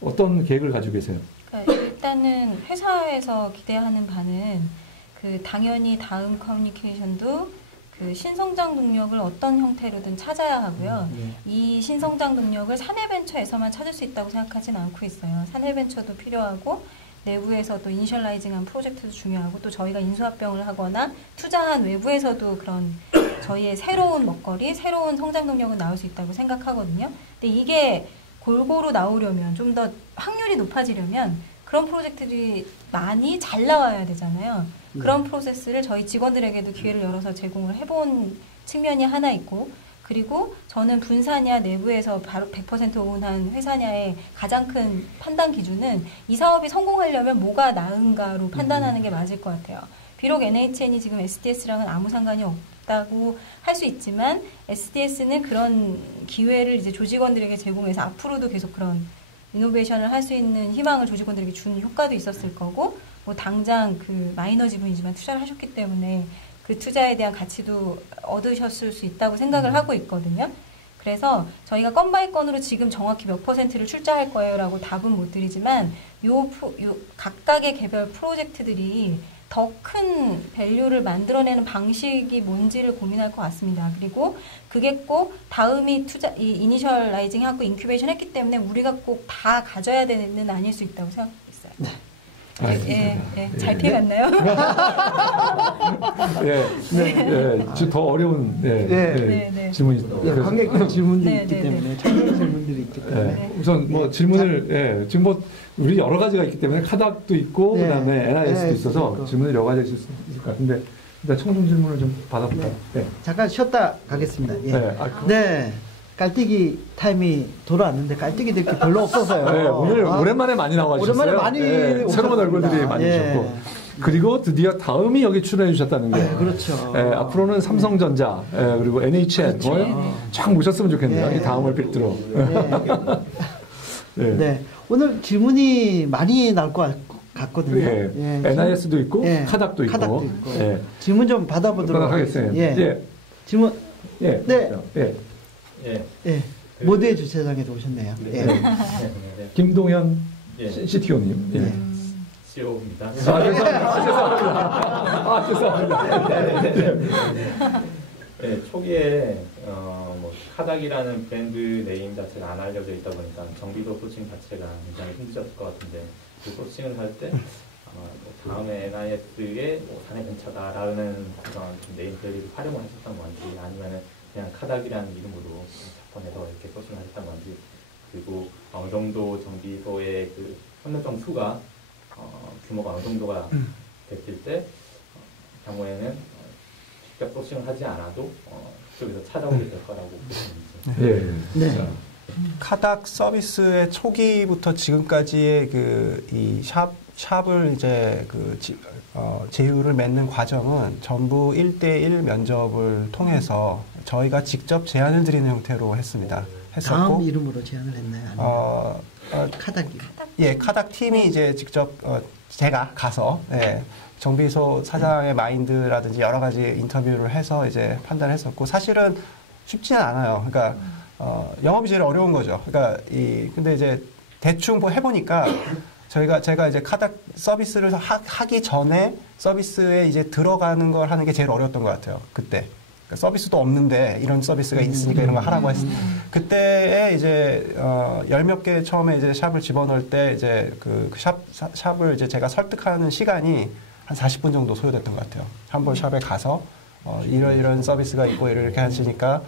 어떤 계획을 가지고 계세요? 그러니까 일단은 회사에서 기대하는 바는 당연히 다음 커뮤니케이션도 신성장 동력을 어떤 형태로든 찾아야 하고요. 이 신성장 동력을 사내벤처에서만 찾을 수 있다고 생각하지는 않고 있어요. 사내벤처도 필요하고 내부에서도 이니셜라이징한 프로젝트도 중요하고 또 저희가 인수합병을 하거나 투자한 외부에서도 그런 저희의 새로운 먹거리, 새로운 성장 동력은 나올 수 있다고 생각하거든요. 근데 이게 골고루 나오려면 좀 더 확률이 높아지려면 그런 프로젝트들이 많이 잘 나와야 되잖아요. 그런 프로세스를 저희 직원들에게도 기회를 열어서 제공을 해본 측면이 하나 있고 그리고 저는 분사냐 내부에서 바로 100% 오운한 회사냐의 가장 큰 판단 기준은 이 사업이 성공하려면 뭐가 나은가로 판단하는 게 맞을 것 같아요. 비록 NHN이 지금 SDS랑은 아무 상관이 없다고 할 수 있지만 SDS는 그런 기회를 이제 조직원들에게 제공해서 앞으로도 계속 그런 이노베이션을 할 수 있는 희망을 조직원들에게 준 효과도 있었을 거고 뭐 당장 그 마이너 지분이지만 투자를 하셨기 때문에 그 투자에 대한 가치도 얻으셨을 수 있다고 생각을 하고 있거든요. 그래서 저희가 건 바이 건으로 지금 정확히 몇 %를 출자할 거예요라고 답은 못 드리지만 요 각각의 개별 프로젝트들이 더 큰 밸류를 만들어내는 방식이 뭔지를 고민할 것 같습니다. 그리고 그게 꼭 다음이 이 이니셜라이징하고 인큐베이션 했기 때문에 우리가 꼭 다 가져야 되는 아닐 수 있다고 생각하고 있어요. 네. 잘 피해갔나요? 더 어려운 질문이 관객 질문들이 있기 때문에 참여 질문들이 있기 때문에 우선 뭐 질문을 지금 뭐 우리 여러 가지가 있기 때문에 카닥도 있고 그다음에 NIS도 있어서 질문이 여러 가지 있을 수 있을 것 같은데 일단 청중 질문을 좀 받아볼까요? 잠깐 쉬었다 가겠습니다. 깔때기 타임이 돌아왔는데 깔때기들이 별로 없어서요. 오늘 오랜만에 많이 나와주셨어요. 오랜만에 많이 새로운 얼굴들이 많이 오셨고 그리고 드디어 다음이 여기 출연해 주셨다는 게 그렇죠. 앞으로는 삼성전자 그리고 NHN 쫙 모셨으면 좋겠네요. 이 다음을 필두로. 오늘 질문이 많이 나올 것 같거든요. NIS도 있고 카닥도 있고. 질문 좀 받아보도록 하겠습니다. 질문. 모두의 주차장에서 오셨네요. 김동현 CTO님. CEO입니다. 죄송합니다. 초기에 뭐 카닥이라는 브랜드 네임 자체가 안 알려져 있다 보니까 정비소 소칭 자체가 굉장히 힘드셨을 것 같은데 그 소칭을 할 때 다음에 NIS의 사내 벤처다라는 그런 네임 밸류를 활용을 하셨던 건지 아니면은 그냥 카닥이라는 이름으로 자판에서 이렇게 소칭을 하셨던 건지 그리고 어느 정도 정비소의 그 협력점 수가 규모가 어느 정도가 됐을 때 경우에는 직접 소칭을 하지 않아도 그쪽에서 찾아오게 될 거라고 보시는지. 카닥 서비스의 초기부터 지금까지의 이 샵을 이제 제휴를 맺는 과정은 전부 1대1 면접을 통해서 저희가 직접 제안을 드리는 형태로 했습니다. 했었고. 다음 이름으로 제안을 했나요? 카닥이. 카닥 팀이 이제 직접 제가 가서 정비소 사장의 마인드라든지 여러 가지 인터뷰를 해서 이제 판단했었고 사실은 쉽지는 않아요. 그러니까 영업이 제일 어려운 거죠. 그러니까 근데 이제 대충 해보니까 제가 이제 카닥 서비스를 하기 전에 서비스에 이제 들어가는 걸 하는 게 제일 어려웠던 것 같아요. 그때. 그러니까 서비스도 없는데 이런 서비스가 있으니까 이런 거 하라고 했을 때. 그때에 이제, 10몇 개 처음에 이제 샵을 집어넣을 때 이제 샵을 이제 제가 설득하는 시간이 한 40분 정도 소요됐던 것 같아요. 한 번 샵에 가서, 이런 서비스가 있고 이렇게 하시니까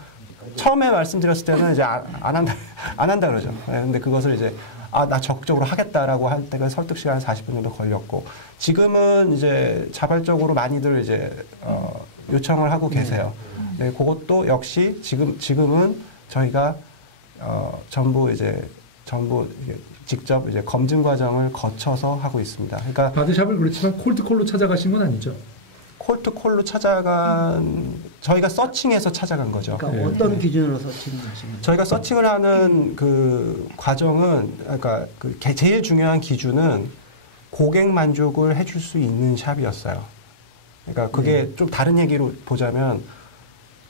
처음에 말씀드렸을 때는 이제 안 한다 그러죠. 근데 그것을 이제 나 적극적으로 하겠다라고 할 때가 설득 시간 40분 정도 걸렸고 지금은 이제 자발적으로 많이들 이제 요청을 하고 계세요. 네, 그것도 역시 지금은 저희가 전부 직접 이제 검증 과정을 거쳐서 하고 있습니다. 그러니까 바드샵을 그렇지만 콜드콜로 찾아가신 건 아니죠? 콜드콜로 저희가 서칭해서 찾아간 거죠. 그러니까 어떤 기준으로 서칭을 하신 거예요? 저희가 서칭을 하는 그 과정은, 그러니까 제일 중요한 기준은 고객 만족을 해줄 수 있는 샵이었어요. 그러니까 그게 좀 다른 얘기로 보자면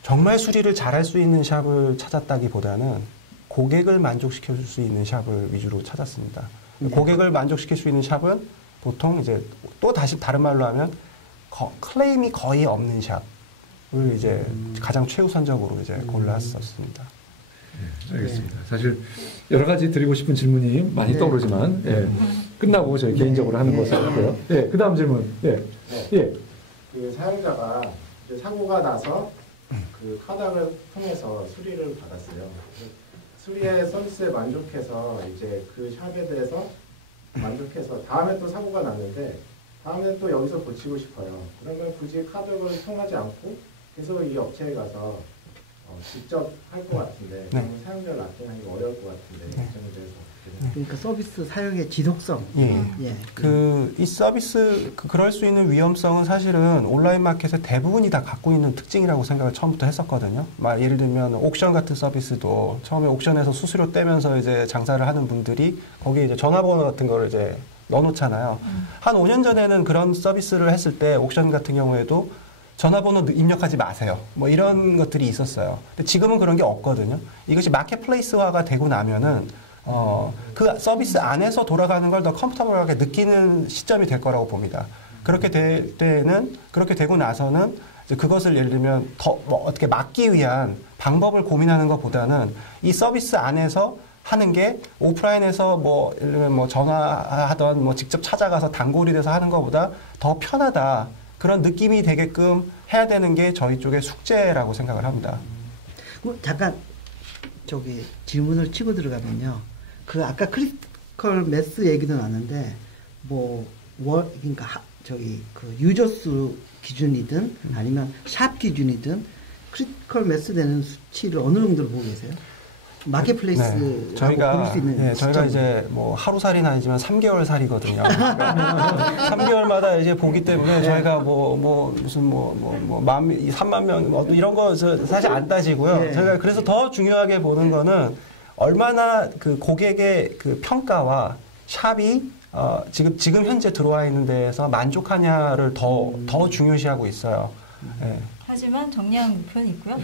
정말 수리를 잘할 수 있는 샵을 찾았다기보다는 고객을 만족시켜줄 수 있는 샵을 위주로 찾았습니다. 고객을 만족시킬 수 있는 샵은 보통 이제 또 다시 다른 말로 하면 클레임이 거의 없는 샵을 이제 가장 최우선적으로 이제 골랐었습니다. 알겠습니다. 사실 여러 가지 드리고 싶은 질문이 많이 떠오르지만 끝나고 저희 개인적으로 하는 것을 할게요. 그 다음 질문. 그 사용자가 이제 사고가 나서 그 카닥을 통해서 수리를 받았어요. 수리의 서비스에 만족해서 이제 그 샵에 대해서 만족해서 다음에 또 사고가 났는데 다음에 또 여기서 고치고 싶어요. 그러면 굳이 카닥을 통하지 않고 계속 이 업체에 가서 직접 할 것 같은데 사용자를 납득하기가 어려울 것 같은데 이 점에 대해서 그러니까 서비스 사용의 지속성. 예. 이 서비스 그럴 수 있는 위험성은 사실은 온라인 마켓의 대부분이 다 갖고 있는 특징이라고 생각을 처음부터 했었거든요. 예를 들면 옥션 같은 서비스도 처음에 옥션에서 수수료 떼면서 이제 장사를 하는 분들이 거기에 이제 전화번호 같은 거를 이제 넣어놓잖아요. 한 5년 전에는 그런 서비스를 했을 때 옥션 같은 경우에도 전화번호 입력하지 마세요. 뭐 이런 것들이 있었어요. 근데 지금은 그런 게 없거든요. 이것이 마켓플레이스화가 되고 나면은 그 서비스 안에서 돌아가는 걸 더 컴포터블하게 느끼는 시점이 될 거라고 봅니다. 그렇게 될 때는, 그렇게 되고 나서는 이제 그것을 예를 들면 더 어떻게 막기 위한 방법을 고민하는 것보다는 이 서비스 안에서 하는 게 오프라인에서 뭐 예를 들면 뭐 전화하던 뭐 직접 찾아가서 단골이 돼서 하는 것보다 더 편하다. 그런 느낌이 되게끔 해야 되는 게 저희 쪽의 숙제라고 생각을 합니다. 잠깐 질문을 치고 들어가면요. 그 아까 크리티컬 매스 얘기도 나는데 그러니까 그 유저 수 기준이든 아니면 샵 기준이든 크리티컬 매스 되는 수치를 어느 정도로 보고 계세요? 마켓플레이스 저희가 부를 수 있는 저희가 이제 뭐 하루살이는 아니지만 3개월 살이거든요. 3개월마다 이제 보기 때문에 저희가 무슨 3만 명 이런 거 사실 안 따지고요. 저희가 그래서 더 중요하게 보는 거는 얼마나 그 고객의 그 평가와 샵이 지금 현재 들어와 있는 데에서 만족하냐를 더 중요시하고 있어요. 하지만 정리한 목표는 있고요.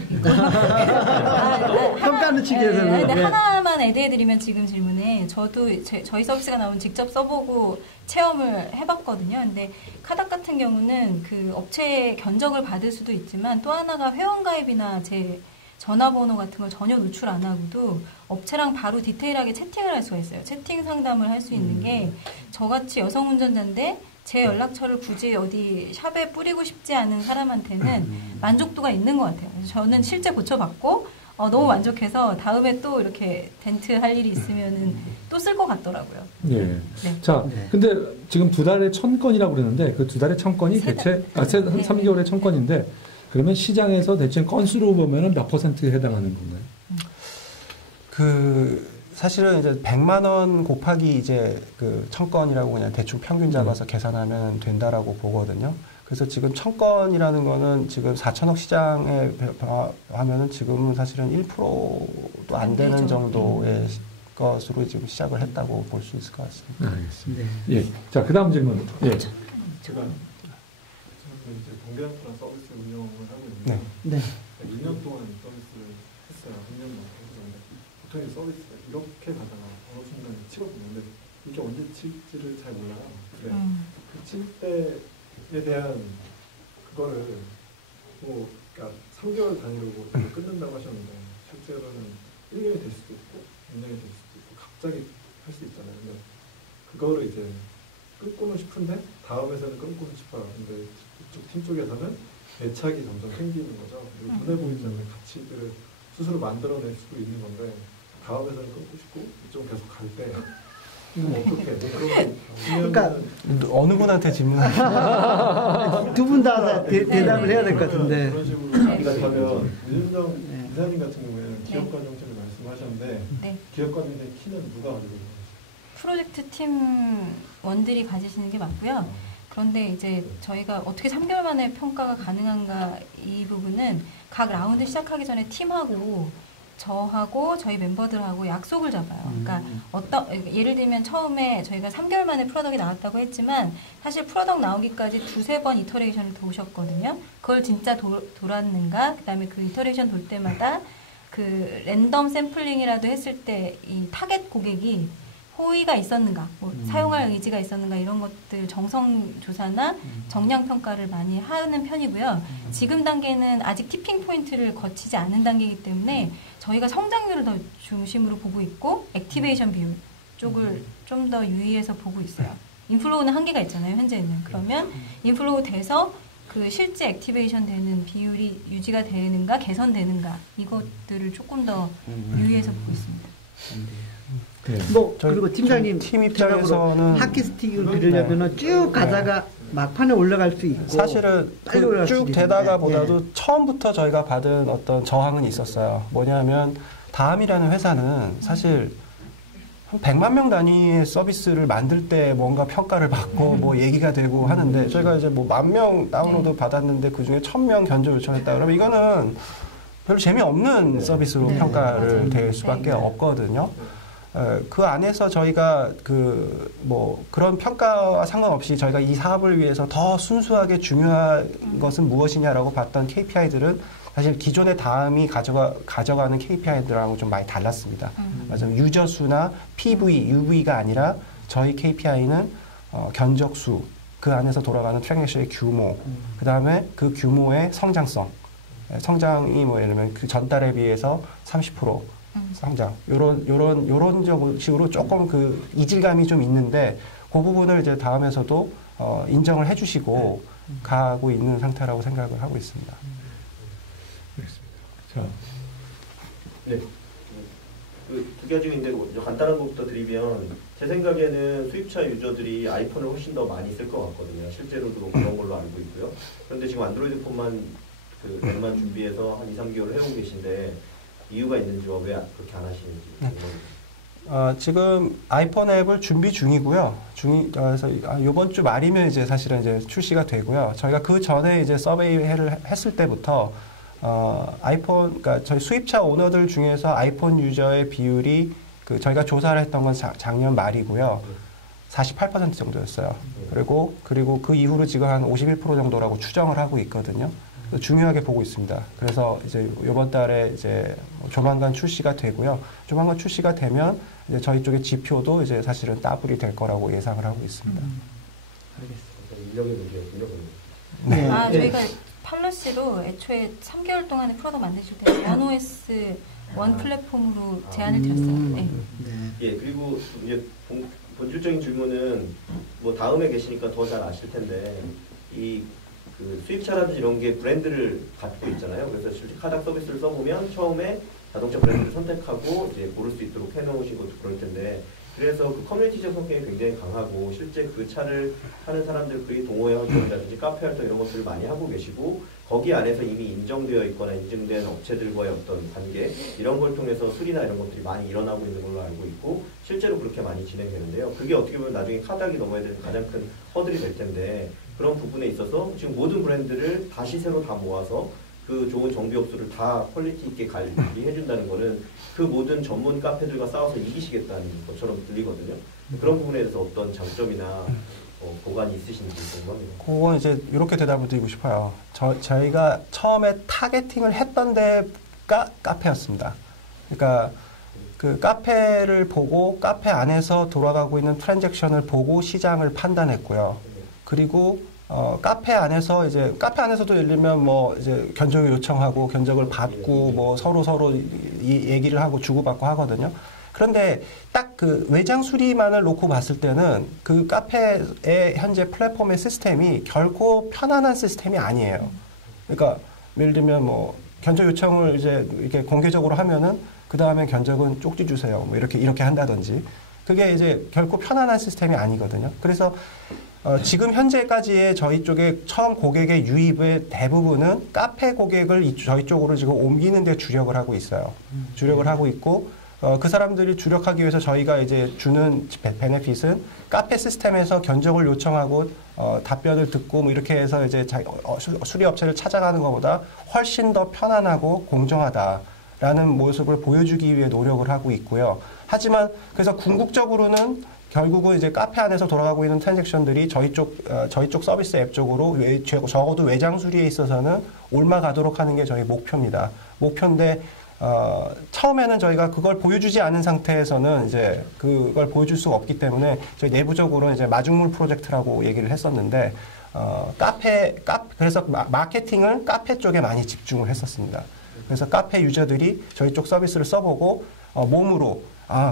평가는 치기에서는. 하나만 애드해드리면 지금 질문에 저도 저희 서비스가 나오면 직접 써보고 체험을 해봤거든요. 근데 카닥 같은 경우는 그 업체의 견적을 받을 수도 있지만 또 하나가 회원가입이나 제 전화번호 같은 걸 전혀 노출 안 하고도 업체랑 바로 디테일하게 채팅을 할 수가 있어요. 채팅 상담을 할 수 있는 게 저같이 여성 운전자인데 제 연락처를 굳이 어디 샵에 뿌리고 싶지 않은 사람한테는 만족도가 있는 것 같아요. 그래서 저는 실제 고쳐봤고 너무 만족해서 다음에 또 이렇게 덴트 할 일이 있으면은 또 쓸 것 같더라고요. 네. 자, 근데 지금 2달에 1000건이라고 그러는데 그 2달에 1000건이 대체 3개월에 1000건인데 그러면 시장에서 대체 건수로 보면은 몇 %에 해당하는 건가요? 사실은 이제 100만 원 곱하기 이제 그 1000건이라고 그냥 대충 평균 잡아서 계산하면 된다라고 보거든요. 그래서 지금 1000건이라는 거는 지금 4천억 시장에 하면은 지금은 사실은 1%도 안 되는 정도의 것으로 지금 시작을 했다고 볼 수 있을 것 같습니다. 알겠습니다. 예. 자, 그 다음 질문. 예. 제가 이제 동대학교라는 서비스 운영을 하고 있는데, 2년 동안 서비스를 했어요. 2년 넘게. 보통 서비스가 이렇게 가다가 어느 순간 치거든요. 근데 이게 언제 칠지를 잘 몰라요. 그래. 칠 때에 대한 그거를 그러니까 3개월 단위로 끊는다고 하셨는데 실제로는 1년이 될 수도 있고 2년이 될 수도 있고 갑자기 할 수 있잖아요. 근데 그거를 이제 끊고는 싶은데 다음에서는 끊고는 싶어요. 근데 이쪽 팀 쪽에서는 애착이 점점 생기는 거죠. 그리고 눈에 보이지 않는 가치들을 스스로 만들어낼 수도 있는 건데 다음에서는 끊고 싶고 이쪽은 계속 갈 때 어떻게 그러니까 어느 분한테 질문하시나요? 두 분 다 대답을 해야 될 것 같은데 그런 식으로 가면 윤정 이사님 같은 경우에는 기업가정팀을 말씀하셨는데 기업가정팀의 키는 누가 가지고 있나요? 프로젝트 팀원들이 가지시는 게 맞고요. 그런데 이제 저희가 어떻게 3개월 만에 평가가 가능한가 이 부분은 각 라운드 시작하기 전에 팀하고 저하고 저희 멤버들하고 약속을 잡아요. 그러니까 예를 들면 처음에 저희가 3개월 만에 프로덕이 나왔다고 했지만 사실 프로덕 나오기까지 2-3번 이터레이션을 도셨거든요. 그걸 진짜 돌았는가? 그다음에 그 이터레이션 돌 때마다 그 랜덤 샘플링이라도 했을 때 이 타겟 고객이 호의가 있었는가, 사용할 의지가 있었는가 이런 것들 정성 조사나 정량 평가를 많이 하는 편이고요. 지금 단계는 아직 티핑 포인트를 거치지 않은 단계이기 때문에 저희가 성장률을 더 중심으로 보고 있고 액티베이션 비율 쪽을 좀 더 유의해서 보고 있어요. 인플로우는 한계가 있잖아요, 현재는. 그러면 인플로우 돼서 그 실제 액티베이션 되는 비율이 유지가 되는가, 개선되는가 이것들을 조금 더 유의해서 보고 있습니다. 그리고 팀장님 팀 입장에서는 하키스틱을 그리려면 쭉 가다가 막판에 올라갈 수 있고 사실은 쭉 되다가 보다도 처음부터 저희가 받은 어떤 저항은 있었어요. 뭐냐면 다음이라는 회사는 사실 한 100만 명 단위의 서비스를 만들 때 뭔가 평가를 받고 뭐 얘기가 되고 하는데 저희가 이제 뭐 10,000명 다운로드 받았는데 그 중에 1,000명 견적 요청했다 그러면 이거는 별로 재미없는 서비스로 평가를 될 수밖에 없거든요. 그 안에서 저희가 그런 평가와 상관없이 저희가 이 사업을 위해서 더 순수하게 중요한 것은 무엇이냐라고 봤던 KPI들은 사실 기존의 다음이 가져가는 KPI들하고 좀 많이 달랐습니다. 맞아요. 유저 수나 PV, UV가 아니라 저희 KPI는 견적 수, 그 안에서 돌아가는 트랜잭션의 규모, 그 다음에 그 규모의 성장성. 성장이 뭐 예를 들면 그 전달에 비해서 30% 성장. 요런 식으로 조금 그 이질감이 좀 있는데 그 부분을 이제 다음에서도 인정을 해주시고 가고 있는 상태라고 생각을 하고 있습니다. 자. 네. 두 가지인데 간단한 것부터 드리면 제 생각에는 수입차 유저들이 아이폰을 훨씬 더 많이 쓸 것 같거든요. 실제로도 그런 걸로 알고 있고요. 그런데 지금 안드로이드 폰만 앱만 준비해서 한 2, 3개월 해오고 계신데 이유가 있는지와 왜 그렇게 안 하시는지. 지금 아이폰 앱을 준비 중이고요. 그래서 이번 주 말이면 이제 사실은 이제 출시가 되고요. 저희가 그 전에 이제 서베이를 했을 때부터 그러니까 저희 수입차 오너들 중에서 아이폰 유저의 비율이 저희가 조사를 했던 건 작년 말이고요. 48% 정도였어요. 그리고 그 이후로 지금 한 51% 정도라고 추정을 하고 있거든요. 중요하게 보고 있습니다. 그래서 이제 이번 달에 이제 조만간 출시가 되고요. 조만간 출시가 되면 이제 저희 쪽의 지표도 이제 사실은 따블이 될 거라고 예상을 하고 있습니다. 알겠습니다. 저희가 팔러시로 애초에 3개월 동안에 프로덕트 만드실 때 원OS 원 플랫폼으로 제안을 드렸어요. 예, 그리고 이제 본질적인 질문은 뭐 다음에 계시니까 더 잘 아실 텐데 그 수입차라든지 이런 게 브랜드를 갖고 있잖아요. 그래서 실제 카닥 서비스를 써보면 처음에 자동차 브랜드를 선택하고 이제 고를 수 있도록 해놓으신 것도 그럴 텐데 그래서 그 커뮤니티적 성격이 굉장히 강하고 실제 그 차를 타는 사람들끼리 동호회 활동이라든지 카페 활동 이런 것들을 많이 하고 계시고 거기 안에서 이미 인정되어 있거나 인증된 업체들과의 어떤 관계 이런 걸 통해서 수리나 이런 것들이 많이 일어나고 있는 걸로 알고 있고 실제로 그렇게 많이 진행되는데요. 그게 어떻게 보면 나중에 카닥이 넘어야 되는 가장 큰 허들이 될 텐데 그런 부분에 있어서 지금 모든 브랜드를 다시 새로 다 모아서 그 좋은 정비업소를 다 퀄리티 있게 관리해준다는 거는 그 모든 전문 카페들과 싸워서 이기시겠다는 것처럼 들리거든요. 그런 부분에 대해서 어떤 장점이나 보관이 있으신지 궁금합니다. 그건 이제 이렇게 대답을 드리고 싶어요. 저희가 처음에 타겟팅을 했던 데가 카페였습니다. 그러니까 그 카페를 보고 카페 안에서 돌아가고 있는 트랜잭션을 보고 시장을 판단했고요. 그리고 카페 안에서도 예를 들면 뭐 이제 견적을 요청하고 견적을 받고 뭐 서로 이 얘기를 하고 주고받고 하거든요. 그런데 딱 그 외장 수리만을 놓고 봤을 때는 그 카페의 현재 플랫폼의 시스템이 결코 편안한 시스템이 아니에요. 그러니까 예를 들면 뭐 견적 요청을 이제 이렇게 공개적으로 하면은 그 다음에 견적은 쪽지 주세요. 뭐 이렇게 한다든지 그게 이제 결코 편안한 시스템이 아니거든요. 그래서 지금 현재까지의 저희 쪽에 처음 고객의 유입의 대부분은 카페 고객을 저희 쪽으로 지금 옮기는 데 주력을 하고 있어요. 주력을 하고 있고, 그 사람들이 주력하기 위해서 저희가 이제 주는 베네핏은 카페 시스템에서 견적을 요청하고, 답변을 듣고 뭐 이렇게 해서 이제 수리업체를 찾아가는 것보다 훨씬 더 편안하고 공정하다라는 모습을 보여주기 위해 노력을 하고 있고요. 하지만 그래서 궁극적으로는 결국은 이제 카페 안에서 돌아가고 있는 트랜잭션들이 저희 쪽 서비스 앱 쪽으로 적어도 외장 수리에 있어서는 옮아가도록 하는 게 저희 목표입니다. 목표인데, 처음에는 저희가 그걸 보여주지 않은 상태에서는 이제 그걸 보여줄 수가 없기 때문에 저희 내부적으로는 이제 마중물 프로젝트라고 얘기를 했었는데, 그래서 마케팅을 카페 쪽에 많이 집중을 했었습니다. 그래서 카페 유저들이 저희 쪽 서비스를 써보고, 몸으로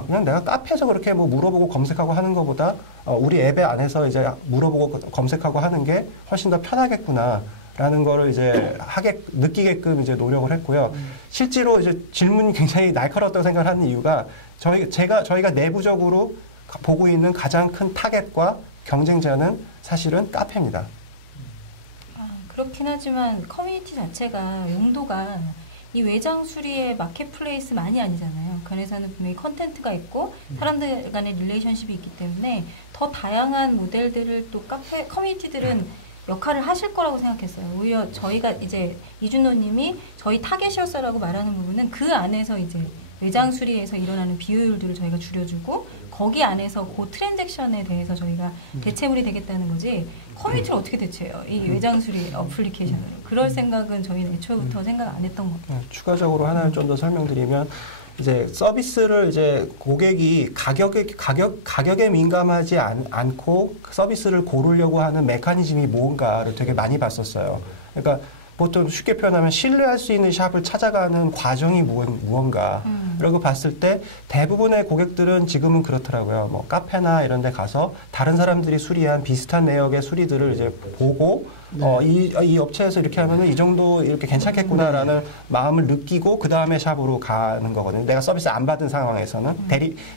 그냥 내가 카페에서 그렇게 뭐 물어보고 검색하고 하는 것보다 우리 앱에 안에서 이제 물어보고 검색하고 하는 게 훨씬 더 편하겠구나라는 거를 이제 느끼게끔 이제 노력을 했고요. 실제로 이제 질문이 굉장히 날카롭다고 생각을 하는 이유가 저희가 내부적으로 보고 있는 가장 큰 타겟과 경쟁자는 사실은 카페입니다. 그렇긴 하지만 커뮤니티 자체가 용도가 이 외장 수리의 마켓플레이스만이 아니잖아요. 그 안에서는 분명히 컨텐츠가 있고 사람들 간의 릴레이션십이 있기 때문에 더 다양한 모델들을 또 카페 커뮤니티들은 역할을 하실 거라고 생각했어요. 오히려 저희가 이제 이준호님이 저희 타겟이었어라고 말하는 부분은 그 안에서 이제 외장 수리에서 일어나는 비효율들을 저희가 줄여주고 거기 안에서 그 트랜잭션에 대해서 저희가 대체물이 되겠다는 거지 커뮤니티를 어떻게 대체해요? 이 외장 수리 어플리케이션으로. 그럴 생각은 저희는 애초부터 생각 안 했던 것 같아요. 추가적으로 하나를 좀 더 설명드리면 이제 서비스를 이제 고객이 가격에 민감하지 않고 서비스를 고르려고 하는 메커니즘이 뭔가를 되게 많이 봤었어요. 그러니까 보통 쉽게 표현하면 신뢰할 수 있는 샵을 찾아가는 과정이 무언가 라고 봤을 때 대부분의 고객들은 지금은 그렇더라고요. 뭐 카페나 이런 데 가서 다른 사람들이 수리한 비슷한 내역의 수리들을 이제 보고 이 업체에서 이렇게 하면은 이 정도 이렇게 괜찮겠구나라는 마음을 느끼고 그 다음에 샵으로 가는 거거든요. 내가 서비스 안 받은 상황에서는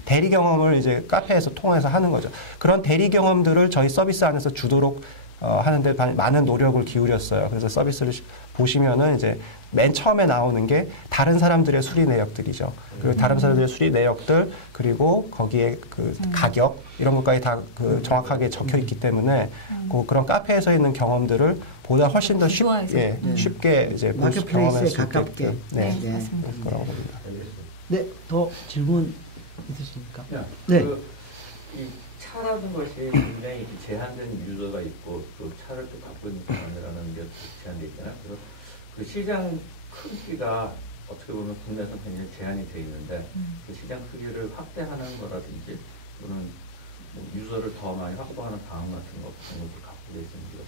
대리 경험을 이제 카페에서 통해서 하는 거죠. 그런 대리 경험들을 저희 서비스 안에서 주도록 하는데 많은 노력을 기울였어요. 그래서 서비스를 보시면은 이제 맨 처음에 나오는 게 다른 사람들의 수리 내역들이죠. 그리고 다른 사람들의 수리 내역들 그리고 거기에 그 가격 이런 것까지 다 그 정확하게 적혀 있기 때문에 그런 카페에서 있는 경험들을 보다 훨씬 더 쉽게 이제 마켓플레이스에 가깝게 거라고 봅니다. 네, 더 질문 있으십니까? 네. 차라는 것이 굉장히 제한된 유저가 있고 또 차를 또 바꾸는 사람이라는 게 제한돼 있잖아요. 그래서 그 시장 크기가 어떻게 보면 국내에서 굉장히 제한이 돼 있는데 그 시장 크기를 확대하는 거라든지 또는 뭐 유저를 더 많이 확보하는 방안 같은 거 그런 것도 갖고 계시는 것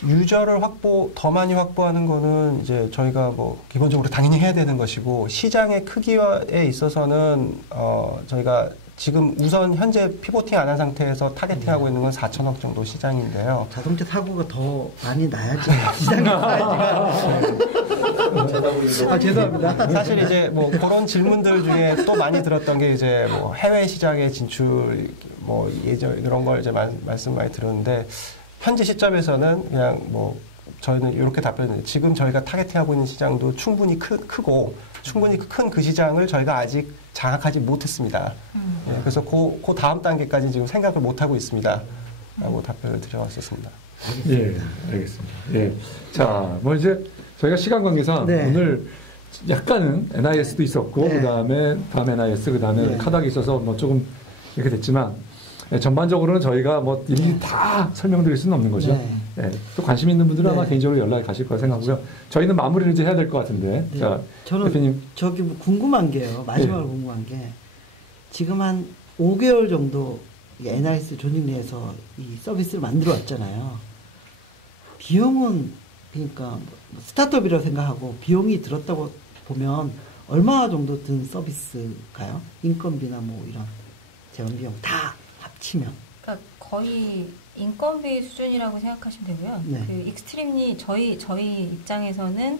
같아요. 유저를 더 많이 확보하는 거는 이제 저희가 뭐 기본적으로 당연히 해야 되는 것이고 시장의 크기에 있어서는 저희가 지금 우선 현재 피보팅 안 한 상태에서 타겟팅하고 있는 건 4천억 정도 시장인데요. 자동차 사고가 더 많이 나야지 시장이 사야지가. 죄송합니다. 사실 이제 뭐 그런 질문들 중에 또 많이 들었던 게 이제 뭐 해외 시장에 진출 뭐 예전 이런 걸 이제 말씀 많이 들었는데 현재 시점에서는 그냥 뭐 저희는 이렇게 답변을 지금 저희가 타겟팅하고 있는 시장도 충분히 크고 충분히 큰 그 시장을 저희가 아직 장악하지 못했습니다. 예, 그래서 그 다음 단계까지 지금 생각을 못 하고 있습니다. 라고 답변을 드려왔었습니다. 예, 알겠습니다. 예. 자, 뭐 이제 저희가 시간 관계상 오늘 약간은 NIS도 있었고, 그 다음에 다음 NIS, 그 다음에 카닥이 있어서 뭐 조금 이렇게 됐지만, 전반적으로는 저희가 뭐 일일이 다 설명드릴 수는 없는 거죠. 네. 또 관심 있는 분들은 아마 개인적으로 연락이 가실 거라 생각하고요. 저희는 마무리를 이제 해야 될 것 같은데. 자, 저는 대표님. 저기 뭐 궁금한 게요. 마지막으로 궁금한 게 지금 한 5개월 정도 NIS 조직 내에서 이 서비스를 만들어 왔잖아요. 비용은 그러니까 스타트업이라고 생각하고 비용이 들었다고 보면 얼마 정도 든 서비스가요? 인건비나 뭐 이런 재원 비용 다 합치면. 그러니까 거의 인건비 수준이라고 생각하시면 되고요. 그 익스트림리 저희 입장에서는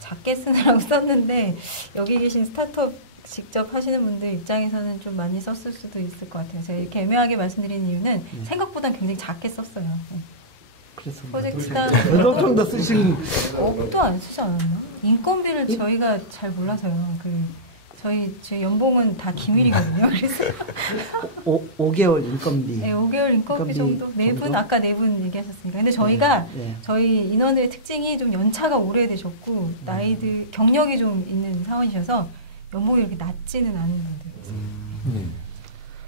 작게 쓰느라고 썼는데 여기 계신 스타트업 직접 하시는 분들 입장에서는 좀 많이 썼을 수도 있을 것 같아요. 제가 이렇게 애매하게 말씀드리는 이유는 생각보다 굉장히 작게 썼어요. 그래서 프로젝트당 몇 정도 쓰신? 억도 안 쓰지 않았나? 인건비를 저희가 잘 몰라서요. 저희 연봉은 다 기밀이거든요. 그래서 5개월 인건비. 네, 5개월 인건비 정도. 4분 아까 4분 얘기하셨으니까. 근데 저희가 저희 인원들의 특징이 좀 연차가 오래되셨고 나이들 경력이 좀 있는 사원이셔서 연봉이 이렇게 낮지는 않은 분들.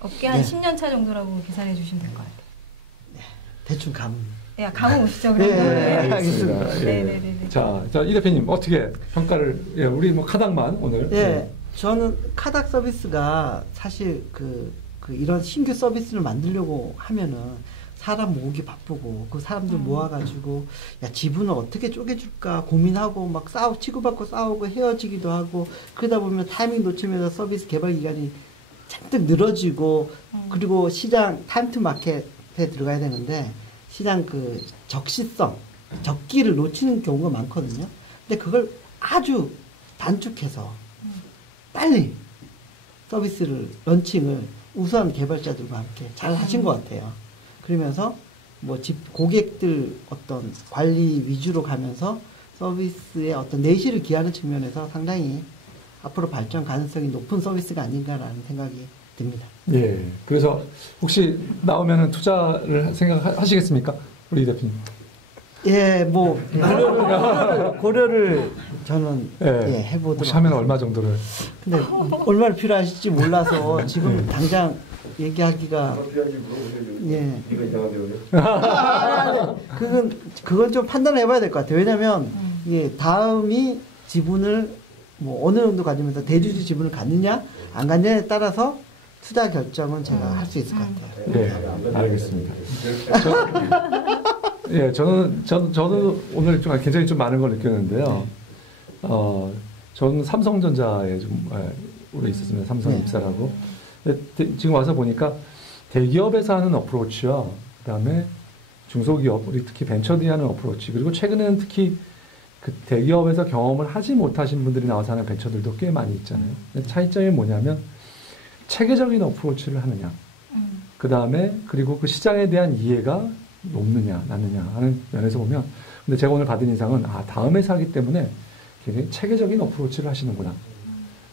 업계 한 10년 차 정도라고 계산해 주시면 될 것 같아요. 대충 감. 야, 감은 오시죠, 그러면. 알겠습니다. 네네네. 자, 이 대표님 어떻게 평가를? 우리 뭐 카닥만 오늘. 저는 카닥 서비스가 사실 이런 신규 서비스를 만들려고 하면은 사람 모으기 바쁘고 그 사람들 모아가지고 야 지분을 어떻게 쪼개줄까 고민하고 막 치고받고 싸우고 헤어지기도 하고 그러다 보면 타이밍 놓치면서 서비스 개발 기간이 잔뜩 늘어지고 그리고 시장 타임 투 마켓에 들어가야 되는데 시장 적기를 놓치는 경우가 많거든요. 근데 그걸 아주 단축해서 빨리 서비스를 런칭을 우선 개발자들과 함께 잘 하신 것 같아요. 그러면서 뭐 고객들 어떤 관리 위주로 가면서 서비스의 어떤 내실을 기하는 측면에서 상당히 앞으로 발전 가능성이 높은 서비스가 아닌가라는 생각이 듭니다. 예. 그래서 혹시 나오면은 투자를 생각하시겠습니까? 우리 이 대표님. 예, 뭐 고려를 저는 예, 해보도록. 혹시 하면 얼마 정도를? 근데 얼마나 필요하실지 몰라서 지금 당장 얘기하기가. 예. 그건 좀 판단해봐야 될 것 같아요. 왜냐하면 이게 다음이 지분을 뭐 어느 정도 가지면서 대주주 지분을 갖느냐 안 갖느냐에 따라서 투자 결정은 제가 할 수 있을 것 같아요. 네, 알겠습니다. 예, 저는 오늘 좀 굉장히 좀 많은 걸 느꼈는데요. 저는 삼성전자에 좀 오래 있었습니다. 삼성 입사라고. 지금 와서 보니까 대기업에서 하는 어프로치와 그다음에 중소기업, 우리 특히 벤처들이 하는 어프로치, 그리고 최근에는 특히 그 대기업에서 경험을 하지 못하신 분들이 나와서 하는 벤처들도 꽤 많이 있잖아요. 차이점이 뭐냐면 체계적인 어프로치를 하느냐, 그 다음에 그리고 그 시장에 대한 이해가 높느냐, 낮느냐 하는 면에서 보면, 근데 제가 오늘 받은 인상은 다음 회사 하기 때문에 굉장히 체계적인 어프로치를 하시는구나.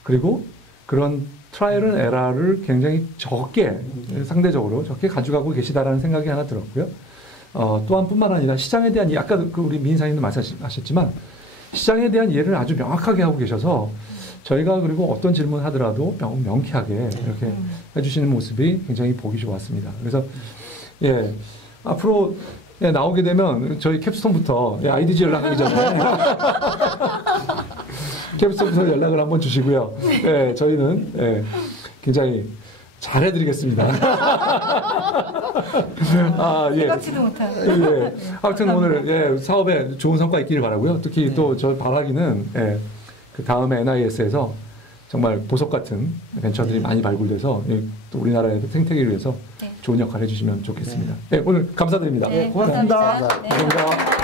그리고 그런 트라이얼 앤 에러를 굉장히 적게, 상대적으로 적게 가져가고 계시다라는 생각이 하나 들었고요. 또한 뿐만 아니라 시장에 대한, 아까 우리 민사님도 말씀하셨지만, 시장에 대한 이해를 아주 명확하게 하고 계셔서, 저희가 그리고 어떤 질문을 하더라도 명쾌하게 이렇게 해주시는 모습이 굉장히 보기 좋았습니다. 그래서, 예, 앞으로 나오게 되면 저희 캡스톤부터 IDG 연락하기 전에 캡스톤부터 연락을 한번 주시고요. 예, 저희는 굉장히 잘해드리겠습니다. 예. 생각지도 못한. 예. 아무튼 오늘 사업에 좋은 성과 있기를 바라고요. 특히 또 저 바라기는 그 다음에 NIS에서 정말 보석 같은 벤처들이 많이 발굴돼서 또 우리나라의 생태계를 위해서 좋은 역할을 해주시면 좋겠습니다. 오늘 감사드립니다. 고맙습니다. 감사합니다.